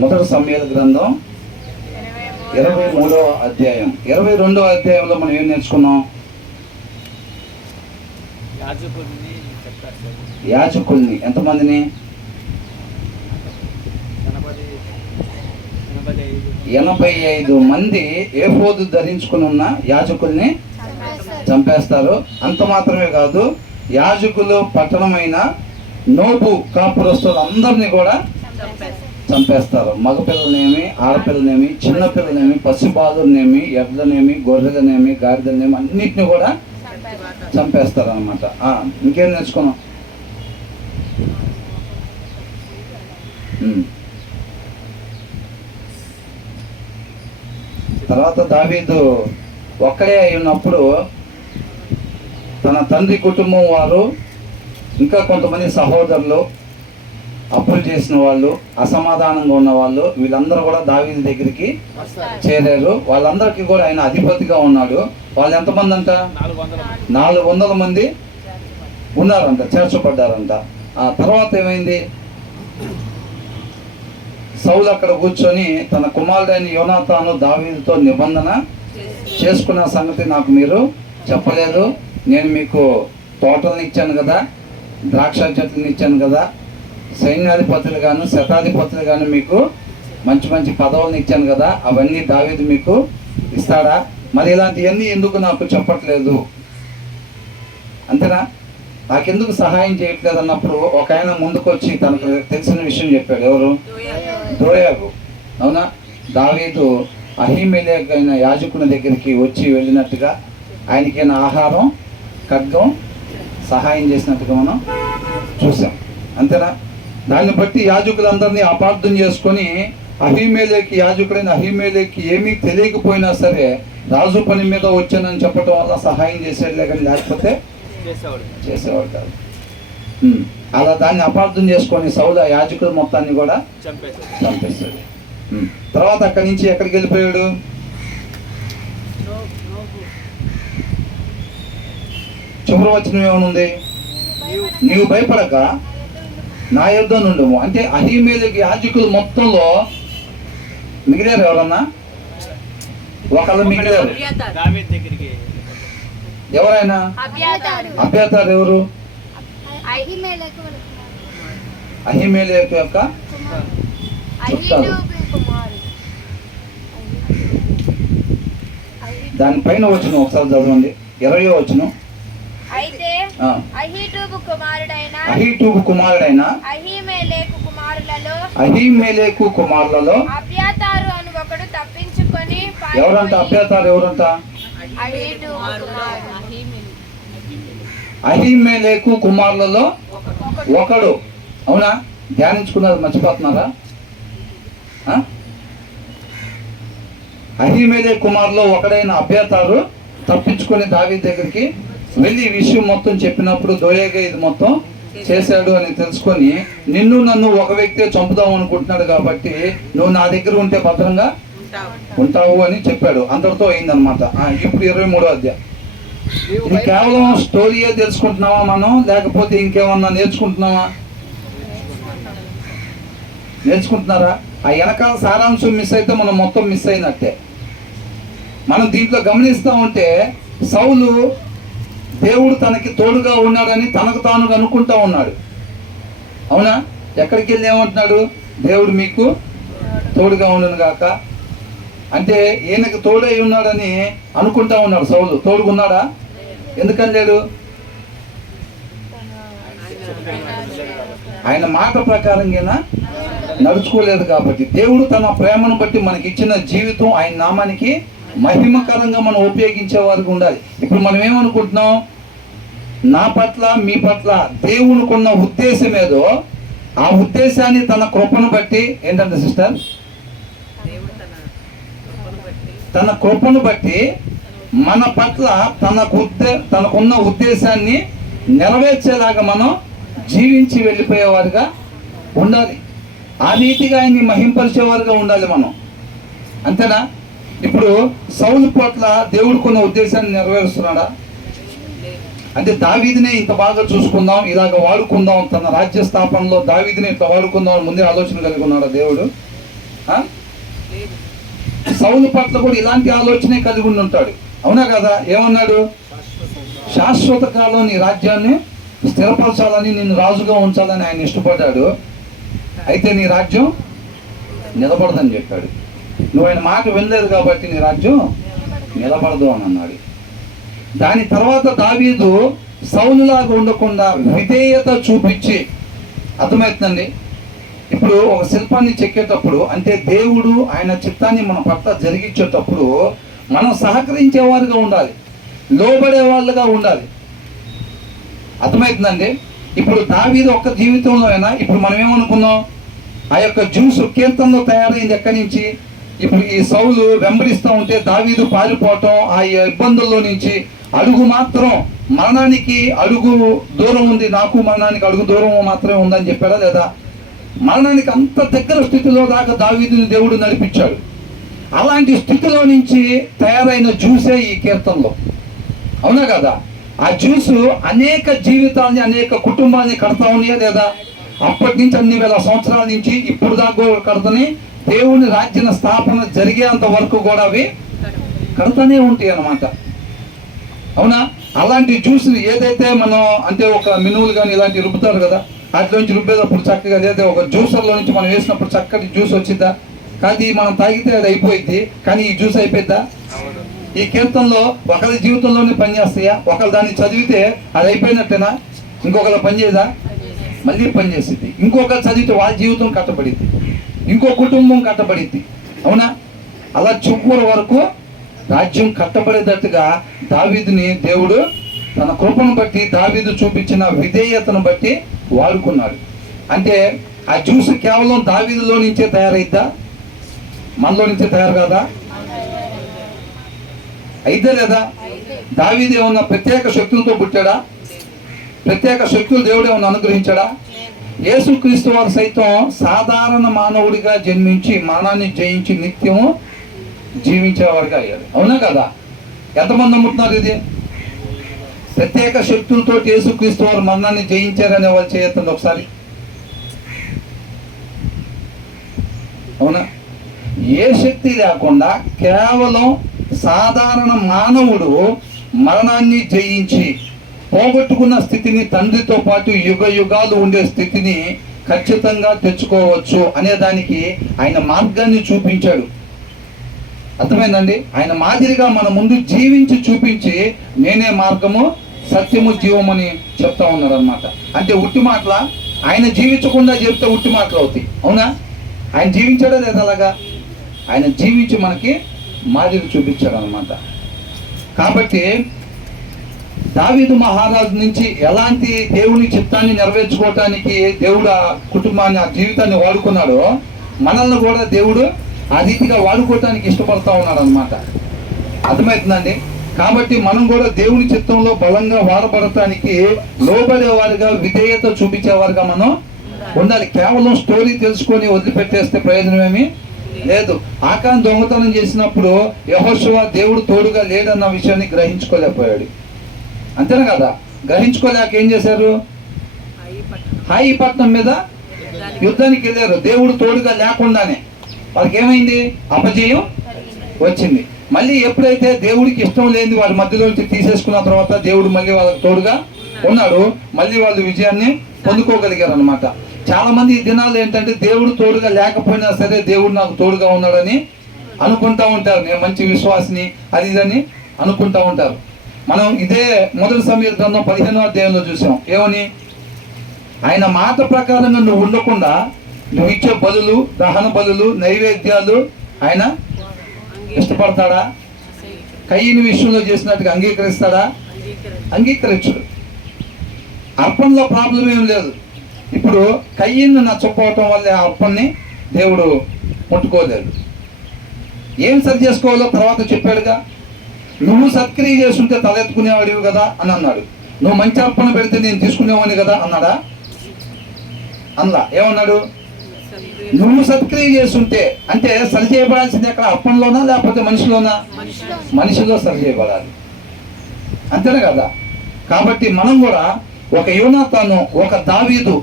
మొదటి సమూయేలు గ్రంథం 23వ అధ్యాయం. 22వ అధ్యాయంలో మనం ఏం నేర్చుకున్నాం? యాజకుల్ని ఎంతమందిని? 85 మంది ఏఫోదు ధరించుకుని ఉన్న యాజకుల్ని చంపేస్తారు. అంత మాత్రమే కాదు, యాజకులు పట్టణమైన నోబు కాపురస్తులు అందరినీ కూడా చంపేస్తారు. మగపిల్లనేమి, ఆడపిల్లనేమి, చిన్నపిల్లనేమి, పసిబాలునేమి, ఎడ్లనేమి, గొర్రెలనేమి, గాడిదలనేమి అన్నిటిని కూడా చంపేస్తారు అనమాట. ఇంకేం నేర్చుకున్నాం? తర్వాత దావీదు ఒక్కడే అయి ఉన్నప్పుడు తన తండ్రి కుటుంబం వారు, ఇంకా కొంతమంది సహోదరులు, అప్పులు చేసిన వాళ్ళు, అసమాధానంగా ఉన్న వాళ్ళు, వీళ్ళందరూ కూడా దావీదు దగ్గరికి చేరారు. వాళ్ళందరికీ కూడా ఆయన అధిపతిగా ఉన్నాడు. వాళ్ళు ఎంతమంది అంట? 400 మంది ఉన్నారంట, చేర్చబడ్డారంట. ఆ తర్వాత ఏమైంది? సౌలు అక్కడ కూర్చొని తన కుమారుడైన యోనాతాను దావీదుతో నిబంధన చేసుకున్న సంగతి నాకు మీరు చెప్పలేదు. నేను మీకు తోటలను ఇచ్చాను కదా, ద్రాక్ష చెట్లను ఇచ్చాను కదా, సైన్యాధిపతులు గాను శతాధిపతులు గాను మీకు మంచి మంచి పదవులను ఇచ్చాను కదా, అవన్నీ దావీదు మీకు ఇస్తాడా? మరి ఇలాంటివన్నీ ఎందుకు నాకు చెప్పట్లేదు? అంతేనా? నాకెందుకు సహాయం చేయట్లేదు అన్నప్పుడు ఒక ఆయన ముందుకు వచ్చి తనకు తెలిసిన విషయం చెప్పాడు. ఎవరు? దోయాగు. అవునా? దావీదు అహీమెలెకు అయిన యాజకుని దగ్గరికి వచ్చి వెళ్ళినట్టుగా ఆయనకైనా ఆహారం, ఖడ్గం సహాయం చేసినట్టుగా మనం చూసాం. అంతేనా? దాన్ని బట్టి యాజకులందరినీ అపార్థం చేసుకొని అహీమెలెకు యాజకుడైన అహీమెలెకు ఏమీ తెలియకపోయినా సరే రాజు పని మీద వచ్చానని చెప్పడం వల్ల సహాయం చేసేది, కానీ లేకపోతే చేసేవాడు కాదు. అలా దాన్ని అపార్థం చేసుకొని సౌలు ఆ యాజకుడు మొత్తాన్ని కూడా చంపేశాడు. తర్వాత అక్కడి నుంచి ఎక్కడికి వెళ్ళిపోయాడు? చివరి వచనం ఏమనుంది? నీవు భయపడక నా యుద్ధ నుండము. అంటే అహీమెలెకు యాజకులు మొత్తంలో మిగిలారు ఎవరన్నా? ఒకళ్ళు మిగిలారు. ఎవరైనా? అబ్యాతారు ఎవరు? అహీమెలెకు యొక్క చుట్టాలు. దానిపైన వచ్చిన ఒకసారి చదవండి, 20వ వచనం. అహీటూబు కుమారుడైన అహీమెలెకు కుమారులలో అబ్యాతారు అని ఒకడు తప్పించుకొని. ఎవరంట అబ్యాతారు? ఎవరంట? అహీమెలెకు కుమారులలో ఒకడు. అవునా? ధ్యానించుకున్నారు, మర్చిపోతున్నారా? అహీమెలెకు కుమారులో ఒకడైన అబ్యాతారు తప్పించుకొని దావీదు దగ్గరికి వెళ్ళి ఈ విషయం మొత్తం చెప్పినప్పుడు దోయేగా ఇది మొత్తం చేశాడు అని తెలుసుకొని, నిన్ను నన్ను ఒక వ్యక్తే చంపుదాం అనుకుంటున్నాడు కాబట్టి నువ్వు నా దగ్గర ఉంటే భద్రంగా ఉంటావు అని చెప్పాడు. అందరితో అయిందనమాట. ఇప్పుడు 23వ అధ్యాయం. ఇది కేవలం స్టోరీయే తెలుసుకుంటున్నావా మనం, లేకపోతే ఇంకేమన్నా నేర్చుకుంటున్నారా? ఆ వెనకాల సారాంశం మిస్ అయితే మనం మొత్తం మిస్ అయినట్టే. మనం దీంట్లో గమనిస్తూ ఉంటే సౌలు దేవుడు తనకి తోడుగా ఉన్నాడని తనకు తాను అనుకుంటా ఉన్నాడు. అవునా? ఎక్కడికి వెళ్ళి ఏమంటున్నాడు? దేవుడు మీకు తోడుగా ఉండును గాక. అంటే ఈయనకు తోడై ఉన్నాడని అనుకుంటా ఉన్నాడు సౌలు. తోడుగున్నాడా? ఎందుకని లేడు? ఆయన మాట ప్రకారంగా నడుచుకోలేదు కాబట్టి. దేవుడు తన ప్రేమను బట్టి మనకి ఇచ్చిన జీవితం ఆయన నామానికి మహిమకరంగా మనం ఉపయోగించే వారికి ఉండాలి. ఇప్పుడు మనం ఏమనుకుంటున్నాం? నా పట్ల, మీ పట్ల దేవునికున్న ఉద్దేశం ఏదో ఆ ఉద్దేశాన్ని తన కృపను బట్టి, ఏంటంటే సిస్టర్, తన కృపను బట్టి మన పట్ల తనకున్న ఉద్దేశాన్ని నెరవేర్చేలాగా మనం జీవించి వెళ్ళిపోయేవారుగా ఉండాలి. ఆ రీతిగా ఆయన్ని మహింపరిచేవారుగా ఉండాలి మనం. అంతేనా? ఇప్పుడు సౌలు పట్ల దేవుడికున్న ఉద్దేశాన్ని నెరవేరుస్తున్నాడా? అంటే దావీదునే ఇంత బాగా చూసుకుందాం, ఇలాగ వాడుకుందాం, తన రాజ్య స్థాపనలో దావీదునే ఇట్లా వాడుకుందాం అని ముందే ఆలోచన కలిగి ఉన్నాడా దేవుడు? ఆ? సౌలు పట్ల కూడా ఇలాంటి ఆలోచనే కలిగి ఉండి ఉంటాడు. అవునా కదా? ఏమన్నాడు? శాశ్వత కాలం నీ రాజ్యాన్ని స్థిరపరచాలని, నిన్ను రాజుగా ఉంచాలని ఆయన ఇష్టపడ్డాడు. అయితే నీ రాజ్యం నిలబడదని చెప్పాడు. నువ్వు ఆయన మాట వినలేదు కాబట్టి నీ రాజ్యం నిలబడదు అని అన్నాడు. దాని తర్వాత దావీదు సౌలులాగా ఉండకుండా విధేయత చూపించి, అర్థమవుతుందండి? ఇప్పుడు ఒక శిల్పాన్ని చెక్కేటప్పుడు, అంటే దేవుడు ఆయన చిత్తాన్ని మన పట్ల జరిగించేటప్పుడు మనం సహకరించేవారుగా ఉండాలి, లోబడే వాళ్ళుగా ఉండాలి. అర్థమవుతుందండి? ఇప్పుడు దావీదు ఒక్క జీవితంలో అయినా, ఇప్పుడు మనం ఏమనుకున్నాం, ఆ యొక్క జ్యూస్ కీర్తనలో తయారైంది ఎక్కడి నుంచి? ఇప్పుడు ఈ సౌలు వెంబడిస్తూ ఉంటే దావీదు పారిపోవటం, ఆ ఇబ్బందుల్లో నుంచి అడుగు మాత్రం మరణానికి అడుగు దూరం ఉంది, నాకు మరణానికి అడుగు దూరం మాత్రమే ఉందని చెప్పాడా లేదా? మరణానికి అంత దగ్గర స్థితిలో దాకా దావీదుని దేవుడు నడిపించాడు. అలాంటి స్థితిలో నుంచి తయారైన జ్యూసే ఈ కీర్తనలో. అవునా కదా? ఆ జ్యూస్ అనేక జీవితాన్ని, అనేక కుటుంబాన్ని కడతా ఉన్నాయా లేదా? అప్పటి నుంచి అన్ని వేల సంవత్సరాల నుంచి ఇప్పుడు దాకా కడతని, దేవుని రాజ్య స్థాపన జరిగేంత వరకు కూడా అవి కడతానే ఉంటాయి అన్నమాట. అవునా? అలాంటి జ్యూస్ని ఏదైతే మనం, అంటే ఒక మినువులు కానీ ఇలాంటివి రుబ్బుతారు కదా, వాటిలో నుంచి రుబ్బేటప్పుడు చక్కగా, లేదా ఒక జ్యూసర్లో నుంచి మనం వేసినప్పుడు చక్కటి జ్యూస్ వచ్చిద్దా? కానీ మనం తాగితే అది అయిపోయింది, కానీ ఈ జ్యూస్ అయిపోయిద్దా? ఈ కీర్తనలో ఒకరి జీవితంలోనే పనిచేస్తాయా? ఒకరు దాన్ని చదివితే అది అయిపోయినట్టేనా? ఇంకొకరు పనిచేయదా? మళ్ళీ పనిచేస్తుంది. ఇంకొకరు చదివితే వాళ్ళ జీవితం కట్టబడిద్ది, ఇంకో కుటుంబం కట్టబడిద్ది. అవునా? అలా చివరి వరకు రాజ్యం కట్టబడేటట్టుగా దావీదుని దేవుడు తన కృపను బట్టి, దావీదు చూపించిన విధేయతను బట్టి వాడుకున్నాడు. అంటే ఆ జ్యూస్ కేవలం దావీదులో నుంచే తయారైద్దా? మనలో నుంచే తయారు కాదా? అయితే లేదా? దావీదు ఏమన్నా ప్రత్యేక శక్తులతో పుట్టాడా? ప్రత్యేక శక్తులు దేవుడు ఏమన్నా అనుగ్రహించాడా? యేసుక్రీస్తు వారు సైతం సాధారణ మానవుడిగా జన్మించి మరణాన్ని జయించి నిత్యము జీవించేవాడిగా అయ్యాడు. అవునా కదా? ఎంతమంది నమ్ముతున్నారు ఇది? ప్రత్యేక శక్తులతో యేసుక్రీస్తు వారు మరణాన్ని జయించారనే వాళ్ళు చేయొద్దండి ఒకసారి. అవునా? ఏ శక్తి లేకుండా కేవలం సాధారణ మానవుడు మరణాన్ని జయించి పోగొట్టుకున్న స్థితిని, తండ్రితో పాటు యుగ యుగాలు ఉండే స్థితిని ఖచ్చితంగా తెచ్చుకోవచ్చు అనే దానికి ఆయన మార్గాన్ని చూపించాడు. అర్థమైందండి? ఆయన మాదిరిగా మన ముందు జీవించి చూపించి, నేనే మార్గము, సత్యము, జీవమని చెప్తా ఉన్నారు అనమాట. అంటే ఉట్టి మాటల, ఆయన జీవించకుండా చెప్తే ఉట్టి మాటలు అవుతాయి. అవునా? ఆయన జీవించాడా లేదా? అలాగా ఆయన జీవించి మనకి మాదిరి చూపించాడు అనమాట. కాబట్టి దావీదు మహారాజు నుంచి ఎలాంటి దేవుని చిత్తాన్ని నెరవేర్చుకోవటానికి దేవుడు ఆ కుటుంబాన్ని, ఆ జీవితాన్ని వాడుకున్నాడో, మనల్ని కూడా దేవుడు ఆ రీతిగా వాడుకోవటానికి ఇష్టపడతా ఉన్నాడు అనమాట. అర్థమవుతుందండి? కాబట్టి మనం కూడా దేవుని చిత్తంలో బలంగా వాడబడటానికి లోబడేవారుగా, విధేయత చూపించేవారుగా మనం ఉండాలి. కేవలం స్టోరీ తెలుసుకొని వదిలిపెట్టేస్తే ప్రయోజనం ఏమీ లేదు. ఆకాన్ దొంగతనం చేసినప్పుడు యెహోషువ దేవుడు తోడుగా లేడన్న విషయాన్ని గ్రహించుకోలేకపోయాడు. అంతేనా కదా? గ్రహించుకోలేక ఏం చేశారు? హాయి పట్టణం మీద యుద్ధానికి వెళ్ళారు. దేవుడు తోడుగా లేకుండానే వాళ్ళకి ఏమైంది? అపజయం వచ్చింది. మళ్ళీ ఎప్పుడైతే దేవుడికి ఇష్టం లేని వారి మధ్యలోంచి తీసేసుకున్న తర్వాత దేవుడు మళ్ళీ వాళ్ళకి తోడుగా ఉన్నాడు, మళ్ళీ వాళ్ళు విజయాన్ని పొందుకోగలిగారు అనమాట. చాలా మంది ఈ దినాలు ఏంటంటే దేవుడు తోడుగా లేకపోయినా సరే దేవుడు నాకు తోడుగా ఉన్నాడని అనుకుంటా ఉంటారు. నేను మంచి విశ్వాసిని, అది ఇదని అనుకుంటా ఉంటారు. మనం ఇదే మొదటి సమూయేలు గ్రంథం 15వ అధ్యాయంలో చూసాం. ఏమని? ఆయన మాట ప్రకారంగా నువ్వు ఉండకుండా నువ్వు ఇచ్చే బలులు, దహన బలులు, నైవేద్యాలు ఆయన ఇష్టపడతాడా? కయ్యని విషయంలో చేసినట్టుగా అంగీకరిస్తాడా? అంగీకరించడు. అర్పణలో ప్రాబ్లం ఏం లేదు. ఇప్పుడు కయ్యను నచ్చకపోవటం వల్ల ఆ అర్పణని దేవుడు ముట్టుకోలేదు. ఏం సరి చేసుకోవాలో తర్వాత చెప్పాడుగా. నువ్వు సత్క్రియ చేస్తుంటే తలెత్తుకునేవాడివి కదా అని అన్నాడు. నువ్వు మంచి అర్పణ పెడితే నేను తీసుకునేవాడిని కదా అన్నాడా? అన్నా. ఏమన్నాడు? నువ్వు సత్క్రియ చేస్తుంటే, అంటే సరి చేయబడాల్సింది ఎక్కడ? అర్పణలోనా లేకపోతే మనిషిలోనా? మనిషిలో సరి చేయబడాలి. అంతేనా కదా? కాబట్టి మనం కూడా ఒక యోనాతాను, ఒక దావీదు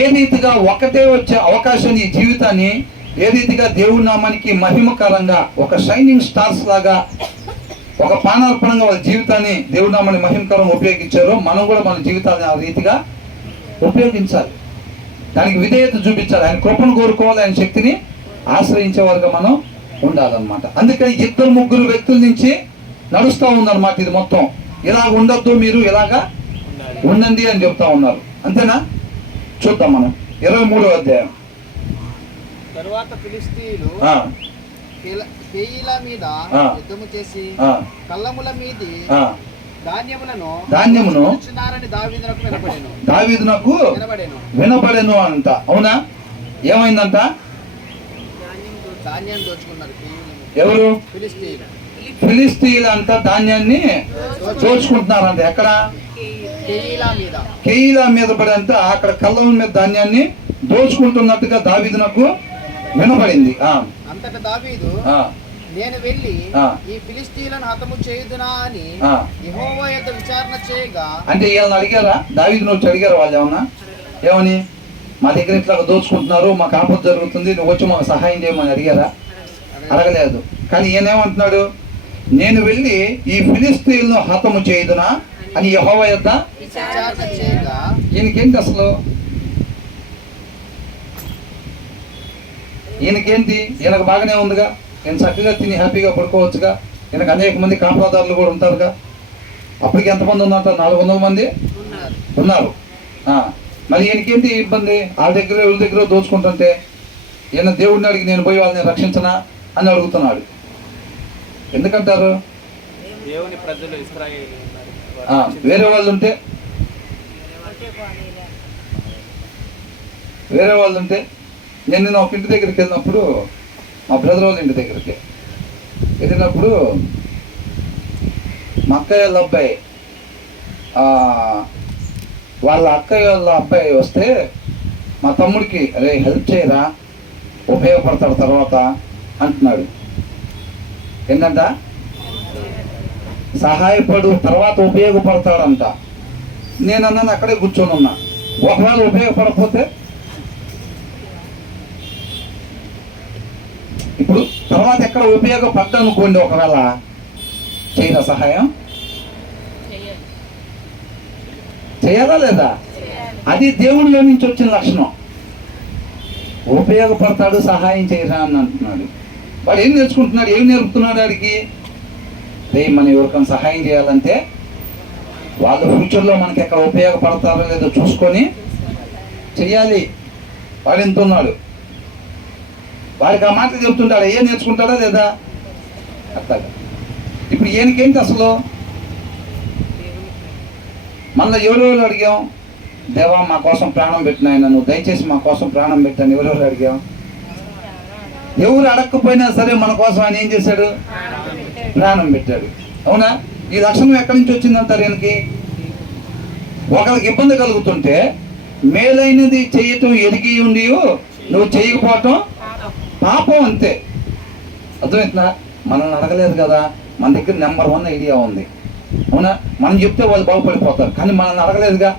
ఏ రీతిగా ఒకటే వచ్చే అవకాశాన్ని, ఈ జీవితాన్ని ఏ రీతిగా దేవుడి నామానికి మహిమకరంగా ఒక షైనింగ్ స్టార్స్ లాగా ఒక పానార్పణంగా వాళ్ళ జీవితాన్ని దేవుడి నామాన్ని మహిమకరంగా ఉపయోగించారో మనం కూడా మన జీవితాన్ని ఆ రీతిగా ఉపయోగించాలి. దానికి విధేయత చూపించాలి. ఆయన కృపను కోరుకోవాలి, ఆయన శక్తిని ఆశ్రయించే వారుగా మనం ఉండాలన్నమాట. అందుకని 2-3 వ్యక్తుల నుంచి నడుస్తూ ఉందన్నమాట ఇది మొత్తం. ఇలాగ ఉండొద్దు, మీరు ఇలాగా ఉండండి అని చెప్తా ఉన్నారు. అంతేనా? చూద్దాం మనం 23వ అధ్యాయం. తరువాత ఫిలిష్తీయులు కేయిలా మీద యుద్ధము చేసి కళ్ళముల మీది ధాన్యమును దావీదునకు వినబడెను అంట. అవునా? ఏమైందంట? ధాన్యాన్ని దోచుకున్నారు ఎవరు? ఫిలిష్తీయులు. ఫిలిష్తీయులు అంట ధాన్యాన్ని దోచుకుంటున్నారంట. ఎక్కడ? కేయిలా మీద పడంట. అక్కడ కళ్ళం మీద ధాన్యాన్ని దోచుకుంటున్నట్టుగా దావీదునకు వినబడింది. అంతటా దావీదు, నేను వెళ్ళి ఈ ఫిలిష్తీయులను హతము చేయుదునా అని యెహోవా యొద్ద విచారణ చేయగా. అంటే వీళ్ళని అడిగారా? దావీదును వచ్చి అడిగారు వాళ్ళు ఏమన్నా? ఏమని? మా దగ్గర ఇట్లా దోచుకుంటున్నారు, మాకు ఆపద జరుగుతుంది, నువ్వు వచ్చి మాకు సహాయం చేయమని అడిగారా? అడగలేదు. కానీ ఈయనేమంటున్నాడు? నేను వెళ్ళి ఈ ఫిలిష్తీయులను హతము చేయుదునా అని యెహోవా యొద్ద విచారణ చేయగా. ఈయనకేంటి అసలు? ఈయనకేంటి? ఈయనకు బాగానే ఉందిగా, ఈయన చక్కగా తిని హ్యాపీగా పడుకోవచ్చుగా. ఈయనకు అనేక మంది కాపలాదారులు కూడా ఉంటారుగా. అప్పటికి ఎంతమంది ఉన్నారట? 400 మంది ఉన్నారు. మరి ఈయనకేంటి ఇబ్బంది? వాళ్ళ దగ్గర వీళ్ళ దగ్గర దోచుకుంటుంటే ఈయన దేవుడిని అడిగి నేను పోయి వాళ్ళని రక్షించనా అని అడుగుతున్నాడు. ఎందుకంటారు? వేరే వాళ్ళు ఉంటే నేను ఒక ఇంటి దగ్గరికి వెళ్ళినప్పుడు, మా బ్రదర్ వాళ్ళ ఇంటి దగ్గరికి వెళ్ళినప్పుడు మా అక్కయ్య వాళ్ళ అబ్బాయి వాళ్ళ అక్కయ్య వాళ్ళ అబ్బాయి వస్తే మా తమ్ముడికి అరే హెల్ప్ చేయరా, ఉపయోగపడతాడు తర్వాత అంటున్నాడు. ఏంటంట? సహాయపడు, తర్వాత ఉపయోగపడతాడంట. నేను అన్నాను అక్కడే కూర్చొని ఉన్నా, ఒకవేళ ఉపయోగపడకపోతే ఇప్పుడు తర్వాత ఎక్కడ ఉపయోగపడ్డా అనుకోండి, ఒకవేళ చేయరా సహాయం? చేయాలా లేదా? అది దేవుడిలో నుంచి వచ్చిన లక్షణం. ఉపయోగపడతాడు, సహాయం చేయరా అని అంటున్నాడు. వాడు ఏం నేర్చుకుంటున్నాడు? ఏం నేర్పుతున్నాడు వాడికి? మనం ఎవరికైనా సహాయం చేయాలంటే వాళ్ళు ఫ్యూచర్లో మనకి ఎక్కడ ఉపయోగపడతారో లేదో చూసుకొని చెయ్యాలి. వాడు ఎంతున్నాడు, వాడికి ఆ మాటలు చెబుతుంటాడు. ఏం నేర్చుకుంటాడా లేదా? అట్లాగా. ఇప్పుడు ఈయనకేంటి అసలు? మళ్ళీ ఎవరెవరు అడిగాం? దేవా మా కోసం ప్రాణం పెట్టిన ఆయన, నువ్వు దయచేసి మా కోసం ప్రాణం పెట్టాను. ఎవరెవరు అడిగాం? ఎవరు అడగకపోయినా సరే మన కోసం ఆయన ఏం చేశాడు? ప్రాణం పెట్టాడు. అవునా? ఈ లక్షణం ఎక్కడి నుంచి వచ్చిందంటారు ఈయనకి? ఒకరికి ఇబ్బంది కలుగుతుంటే మేలైనది చేయటం ఎరిగి ఉండి నువ్వు చేయకపోవటం పాపం, అంతే. అర్థమవుతుందా? మనల్ని అడగలేదు కదా, మన దగ్గర నెంబర్ 1 ఐడియా ఉంది. అవునా? మనం చెప్తే వాళ్ళు బాగుపడిపోతారు, కానీ మనల్ని అడగలేదుగా.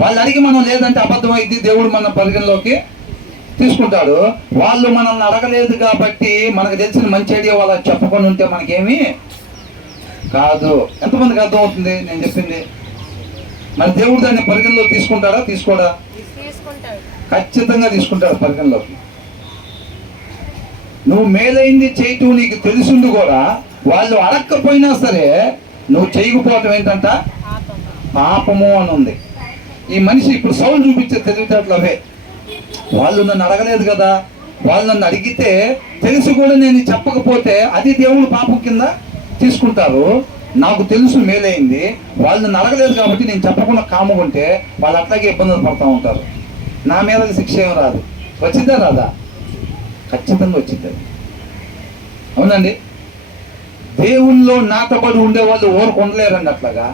వాళ్ళు అడిగి మనం లేదంటే అబద్ధం అయింది, దేవుడు మన పరిగణలోకి తీసుకుంటాడు. వాళ్ళు మనల్ని అడగలేదు కాబట్టి మనకు తెలిసిన మంచి ఐడియా వాళ్ళకి చెప్పకుండా ఉంటే మనకేమీ కాదు. ఎంతమందికి అర్థమవుతుంది నేను చెప్పింది? మన దేవుడు దాన్ని పరిగణలో తీసుకుంటాడా? తీసుకోడా? ఖచ్చితంగా తీసుకుంటాడు పరిగణలోకి. నువ్వు మేలైంది చేయటం నీకు తెలుసుండి కూడా వాళ్ళు అడగకపోయినా సరే నువ్వు చేయకపోవటం ఏంటంట? పాపము అని ఉంది. ఈ మనిషి ఇప్పుడు సౌలు చూపించే తెలివితేటలు అవే. వాళ్ళు నన్ను అడగలేదు కదా, వాళ్ళు నన్ను అడిగితే తెలిసి కూడా నేను చెప్పకపోతే అది దేవుడు పాపం కింద తీసుకుంటారు. నాకు తెలుసు మేలైంది, వాళ్ళు నన్ను అడగలేదు కాబట్టి నేను చెప్పకుండా కాముకుంటే వాళ్ళు అట్లాగే ఇబ్బందులు పడుతూ ఉంటారు. నా మీద శిక్ష ఏం రాదు. వచ్చిందా? రాదా? ఖచ్చితంగా వచ్చింది. అవునండి. దేవుల్లో నాటబడి ఉండే వాళ్ళు ఓరకు ఉండలేరండి. అట్లాగా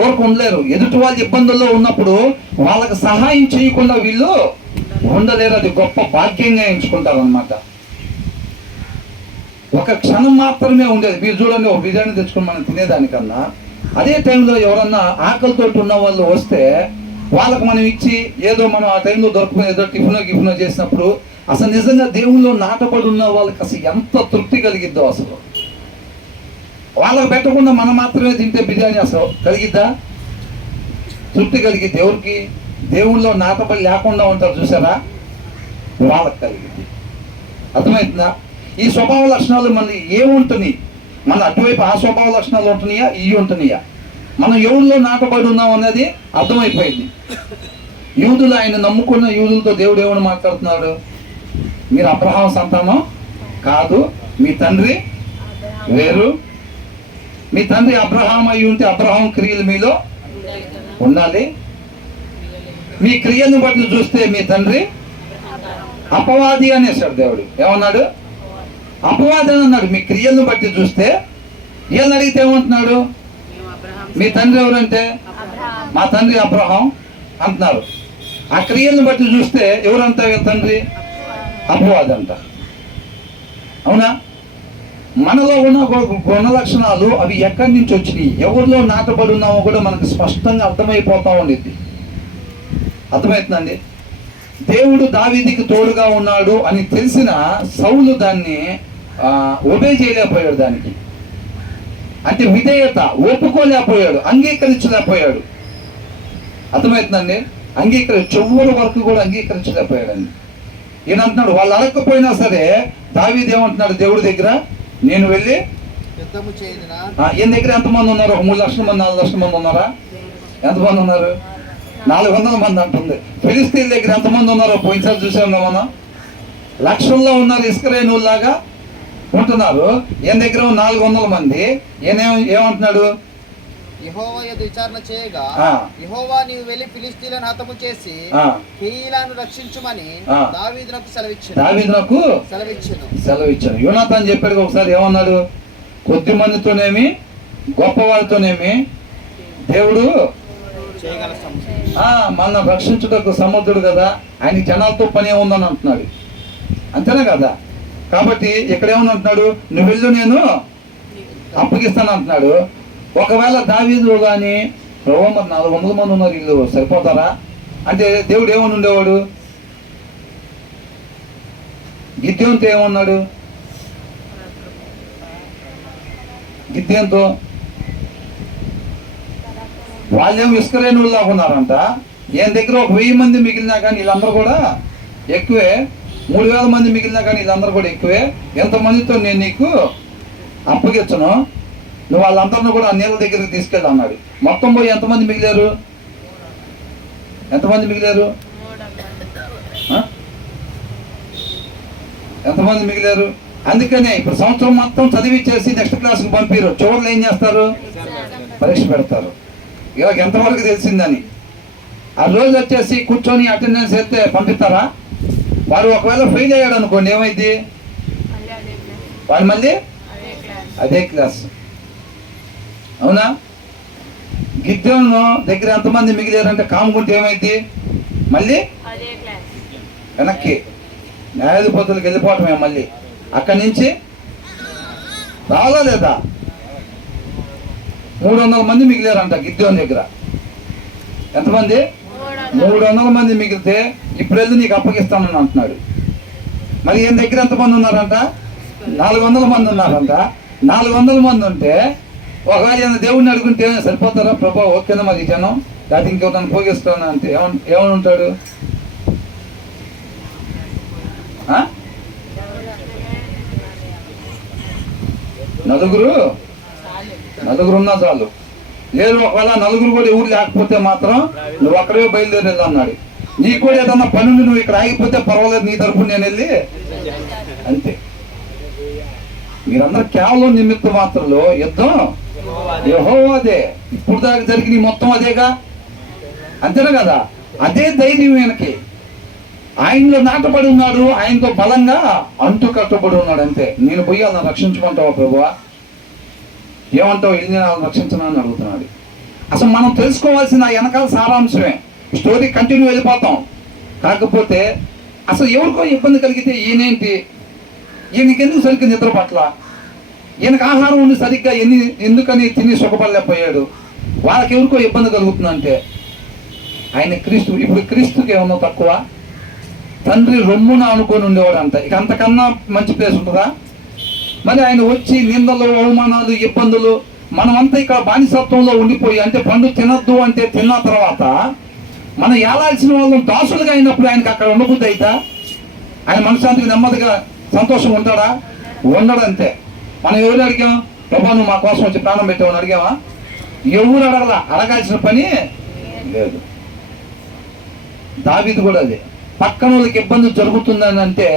ఓరకు ఉండలేరు. ఎదుటి వాళ్ళు ఇబ్బందుల్లో ఉన్నప్పుడు వాళ్ళకి సహాయం చేయకుండా వీళ్ళు ఉండలేరు. అది గొప్ప భాగ్యంగా ఎంచుకుంటారు అన్నమాట. ఒక క్షణం మాత్రమే ఉండేది. మీరు చూడండి, ఒక బిర్యానీ తెచ్చుకొని మనం తినేదానికన్నా అదే టైంలో ఎవరన్నా ఆకలితో ఉన్న వాళ్ళు వస్తే వాళ్ళకు మనం ఇచ్చి ఏదో మనం ఆ టైంలో దొరుకుని ఏదో టిఫినో చేసినప్పుడు అసలు నిజంగా దేవుల్లో నాటబడి ఉన్న వాళ్ళకి అసలు ఎంత తృప్తి కలిగిద్దో అసలు. వాళ్ళకి పెట్టకుండా మనం మాత్రమే తింటే బిర్యానీ అసలు కలిగిద్దా? తృప్తి కలిగిద్ది ఎవరికి? దేవుళ్ళలో నాటబడి లేకుండా ఉంటారు చూసారా, వాళ్ళకి కలిగింది. అర్థమవుతుందా? ఈ స్వభావ లక్షణాలు మనకి ఏముంటున్నాయి? మన అటువైపు ఆ స్వభావ లక్షణాలు ఉంటున్నాయా, ఇవి ఉంటున్నాయా? మనం ఎవరిలో నాటబడి ఉన్నాం అనేది అర్థమైపోయింది. యూదులు, ఆయన నమ్ముకున్న యూదులతో దేవుడు ఏమని మాట్లాడుతున్నాడు? మీరు అబ్రహాం సంతానం కాదు, మీ తండ్రి వేరు. మీ తండ్రి అబ్రహాం అయి ఉంటే అబ్రహాం క్రియలు మీలో ఉండాలి. మీ క్రియలను బట్టి చూస్తే మీ తండ్రి అపవాది అనేసాడు దేవుడు. ఏమన్నాడు? అపవాది అని అన్నాడు. మీ క్రియలను బట్టి చూస్తే. వీళ్ళని అడిగితే ఏమంటున్నాడు? మీ తండ్రి ఎవరంటే మా తండ్రి అబ్రహాం అంటున్నారు. ఆ క్రియలను బట్టి చూస్తే ఎవరంట వీళ్ళ తండ్రి? అపవాది అంట. అవునా? మనలో ఉన్న గుణ లక్షణాలు అవి ఎక్కడి నుంచి వచ్చినాయి, ఎవరిలో నాటబడి ఉన్నామో కూడా మనకు స్పష్టంగా అర్థమైపోతా ఉండిద్ది. అర్థమవుతుందండి? దేవుడు దావీదుకి తోడుగా ఉన్నాడు అని తెలిసిన సౌలు దాన్ని ఒబే చేయలేకపోయాడు. దానికి అంటే విధేయత ఒప్పుకోలేకపోయాడు, అంగీకరించలేకపోయాడు. అర్థమవుతుందండి? చివరి వరకు కూడా అంగీకరించలేకపోయాడండి. ఈయన అంటున్నాడు, వాళ్ళు అడగకపోయినా సరే దావీదు ఏమంటున్నాడు దేవుడి దగ్గర, నేను వెళ్ళి యుద్ధము చేయదునా. ఈయన దగ్గర ఎంతమంది ఉన్నారు? ఒక 3 లక్షల మంది 4 లక్షల మంది ఉన్నారా? ఎంతమంది ఉన్నారు? 400 మంది అంటుంది. ఫిలిస్తీన్ దగ్గర ఎంతమంది ఉన్నారో పోయినసారి చూసాం మనం. లక్షల్లో ఉన్నారు, ఇస్రాయేలులాగా ఉంటున్నారు. ఈయన దగ్గర 400 మంది. ఈయన ఏమంటున్నాడు? యెహోవా యందు విచారణ చేయగా యెహోవా నీవు వెళ్ళి ఫిలిష్తీయులను హతము చేసి కీలాను రక్షించుమని దావీదునకు సెలవిచ్చాను. యోనాతాను చెప్పాడు ఒకసారి. ఏమన్నాడు? కొద్ది మందితోనేమి గొప్ప వాళ్ళతోనేమి దేవుడు మన రక్షించుటకు సముద్రుడు కదా, ఆయన జనాలతో పని ఏముందని అంటున్నాడు. అంతేనా కదా? కాబట్టి ఇక్కడ ఏమని నువ్వు వెళ్ళు, నేను అప్పగిస్తాను అంటున్నాడు. ఒకవేళ దావీదు కానీ ప్రభు మరి 400 మంది ఉన్నారు, వీళ్ళు సరిపోతారా అంటే దేవుడు ఏమని ఉండేవాడు? గిద్యోన్తో ఏమన్నాడు? గిద్యోన్తో వాళ్ళేమో ఇస్రాయేలులా ఉన్నారంట. ఈయన దగ్గర ఒక 1000 మంది మిగిలినా కానీ వీళ్ళందరూ కూడా ఎక్కువే. 3000 మంది మిగిలినా కానీ వీళ్ళందరూ కూడా ఎక్కువే. ఎంతమందితో నేను నీకు అప్పగించను, నువ్వు వాళ్ళందరినీ కూడా ఆ నీళ్ళ దగ్గరికి తీసుకెళ్ళి అన్నాడు. మొత్తం పోయి ఎంతమంది మిగిలారు? ఎంతమంది మిగిలారు? అందుకనే ఇప్పుడు సంవత్సరం మొత్తం చదివిచ్చేసి నెక్స్ట్ క్లాస్కి పంపిరు. చివరిలో ఏం చేస్తారు? పరీక్ష పెడతారు. ఇలాగ ఎంతవరకు తెలిసిందని. ఆ రోజు వచ్చేసి కూర్చొని అటెండెన్స్ వేస్తే పంపిస్తారా? వాడు ఒకవేళ ఫెయిల్ అయ్యాడు అనుకోండి, ఏమైంది? వాడు మళ్ళీ అదే క్లాస్. అవునా? గిద్యోను దగ్గర ఎంతమంది మిగిలారంటే కాముకుంటే ఏమైంది? మళ్ళీ వెనక్కి న్యాయాధిపతులకు వెళ్ళిపోవటమే. మళ్ళీ అక్కడి నుంచి రావాలా లేదా? 300 మంది మిగిలారంట గిద్యోను దగ్గర. ఎంతమంది? 300 మంది మిగిలితే ఇప్పుడు వెళ్ళి నీకు అప్పగిస్తానని అంటున్నాడు. మరి ఈయన దగ్గర ఎంతమంది ఉన్నారంట? 400 మంది ఉన్నారంట. 400 మంది ఉంటే ఒకవేళ ఈయన దేవుడిని అడుగుంటే సరిపోతారా? ప్రభా ఓకేనా మరి జనం, అది ఇంకెవరిని పోగిస్తాను అంటే ఏమని ఉంటాడు? నలుగురు ఉన్నా చాలు. లేదు ఒకవేళ నలుగురు కూడా ఎవరు లేకపోతే మాత్రం నువ్వు అక్కడే బయలుదేరి అన్నాడు. నీకు కూడా ఏదన్నా పని నువ్వు ఇక్కడ ఆగిపోతే పర్వాలేదు, నీ తరపున నేను వెళ్ళి అంతే. మీరందరూ కేవలం నిమిత్త మాత్రంలో యుద్ధం యెహోవాదే. ఇప్పుడు దాకా జరిగిన మొత్తం అదేగా, అంతేనా కదా? అదే ధైర్యం ఈయనకి. ఆయనలో నాటబడి ఉన్నాడు, ఆయనతో బలంగా అంటు కట్టబడి ఉన్నాడు. అంతే. నేను పోయి వాళ్ళని రక్షించమంటావా ప్రభువా? ఏమంటావు? వెళ్ళి వాళ్ళని రక్షించను అని అడుగుతున్నాడు. అసలు మనం తెలుసుకోవాల్సిన వెనకాల సారాంశమే. స్టోరీ కంటిన్యూ వెళ్ళిపోతాం. కాకపోతే అసలు ఎవరికో ఇబ్బంది కలిగితే ఈయనేంటి, ఈయనకెందుకు సరిగ్గా నిద్ర పట్ల, ఈయనకు ఆహారం ఉండి సరిగ్గా ఎందుకని తిని సుఖపడలేకపోయాడు, వాళ్ళకి ఎవరికో ఇబ్బంది కలుగుతుందంటే ఆయన క్రీస్తు. ఇప్పుడు క్రీస్తుకి ఏమన్నా తక్కువ? తండ్రి రొమ్మున అనుకొని ఉండేవాడు అంట. ఇక అంతకన్నా మంచి ప్లేస్ ఉంటుందా? మరి ఆయన వచ్చి నిందలు, అవమానాలు, ఇబ్బందులు, మనమంతా ఇక్కడ బానిసత్వంలో ఉండిపోయి, అంటే పండు తినద్దు అంటే తిన్న తర్వాత మనం ఏలాల్సిన వాళ్ళం దాసులుగా అయినప్పుడు ఆయనకి అక్కడ ఉండబుద్ధి అయితే ఆయన మనశ్శాంతికి నెమ్మదిగా సంతోషం ఉంటాడా? ఉండడంతే. మనం ఎవరు అడిగాం? ప్రభా నువ్వు మా కోసం వచ్చి ప్రాణం పెట్టామని అడిగామా? ఎవరు అడగలా. అడగాల్సిన పని లేదు. దావీదు కూడా అదే. పక్కన వాళ్ళకి ఇబ్బంది జరుగుతుందని అంటే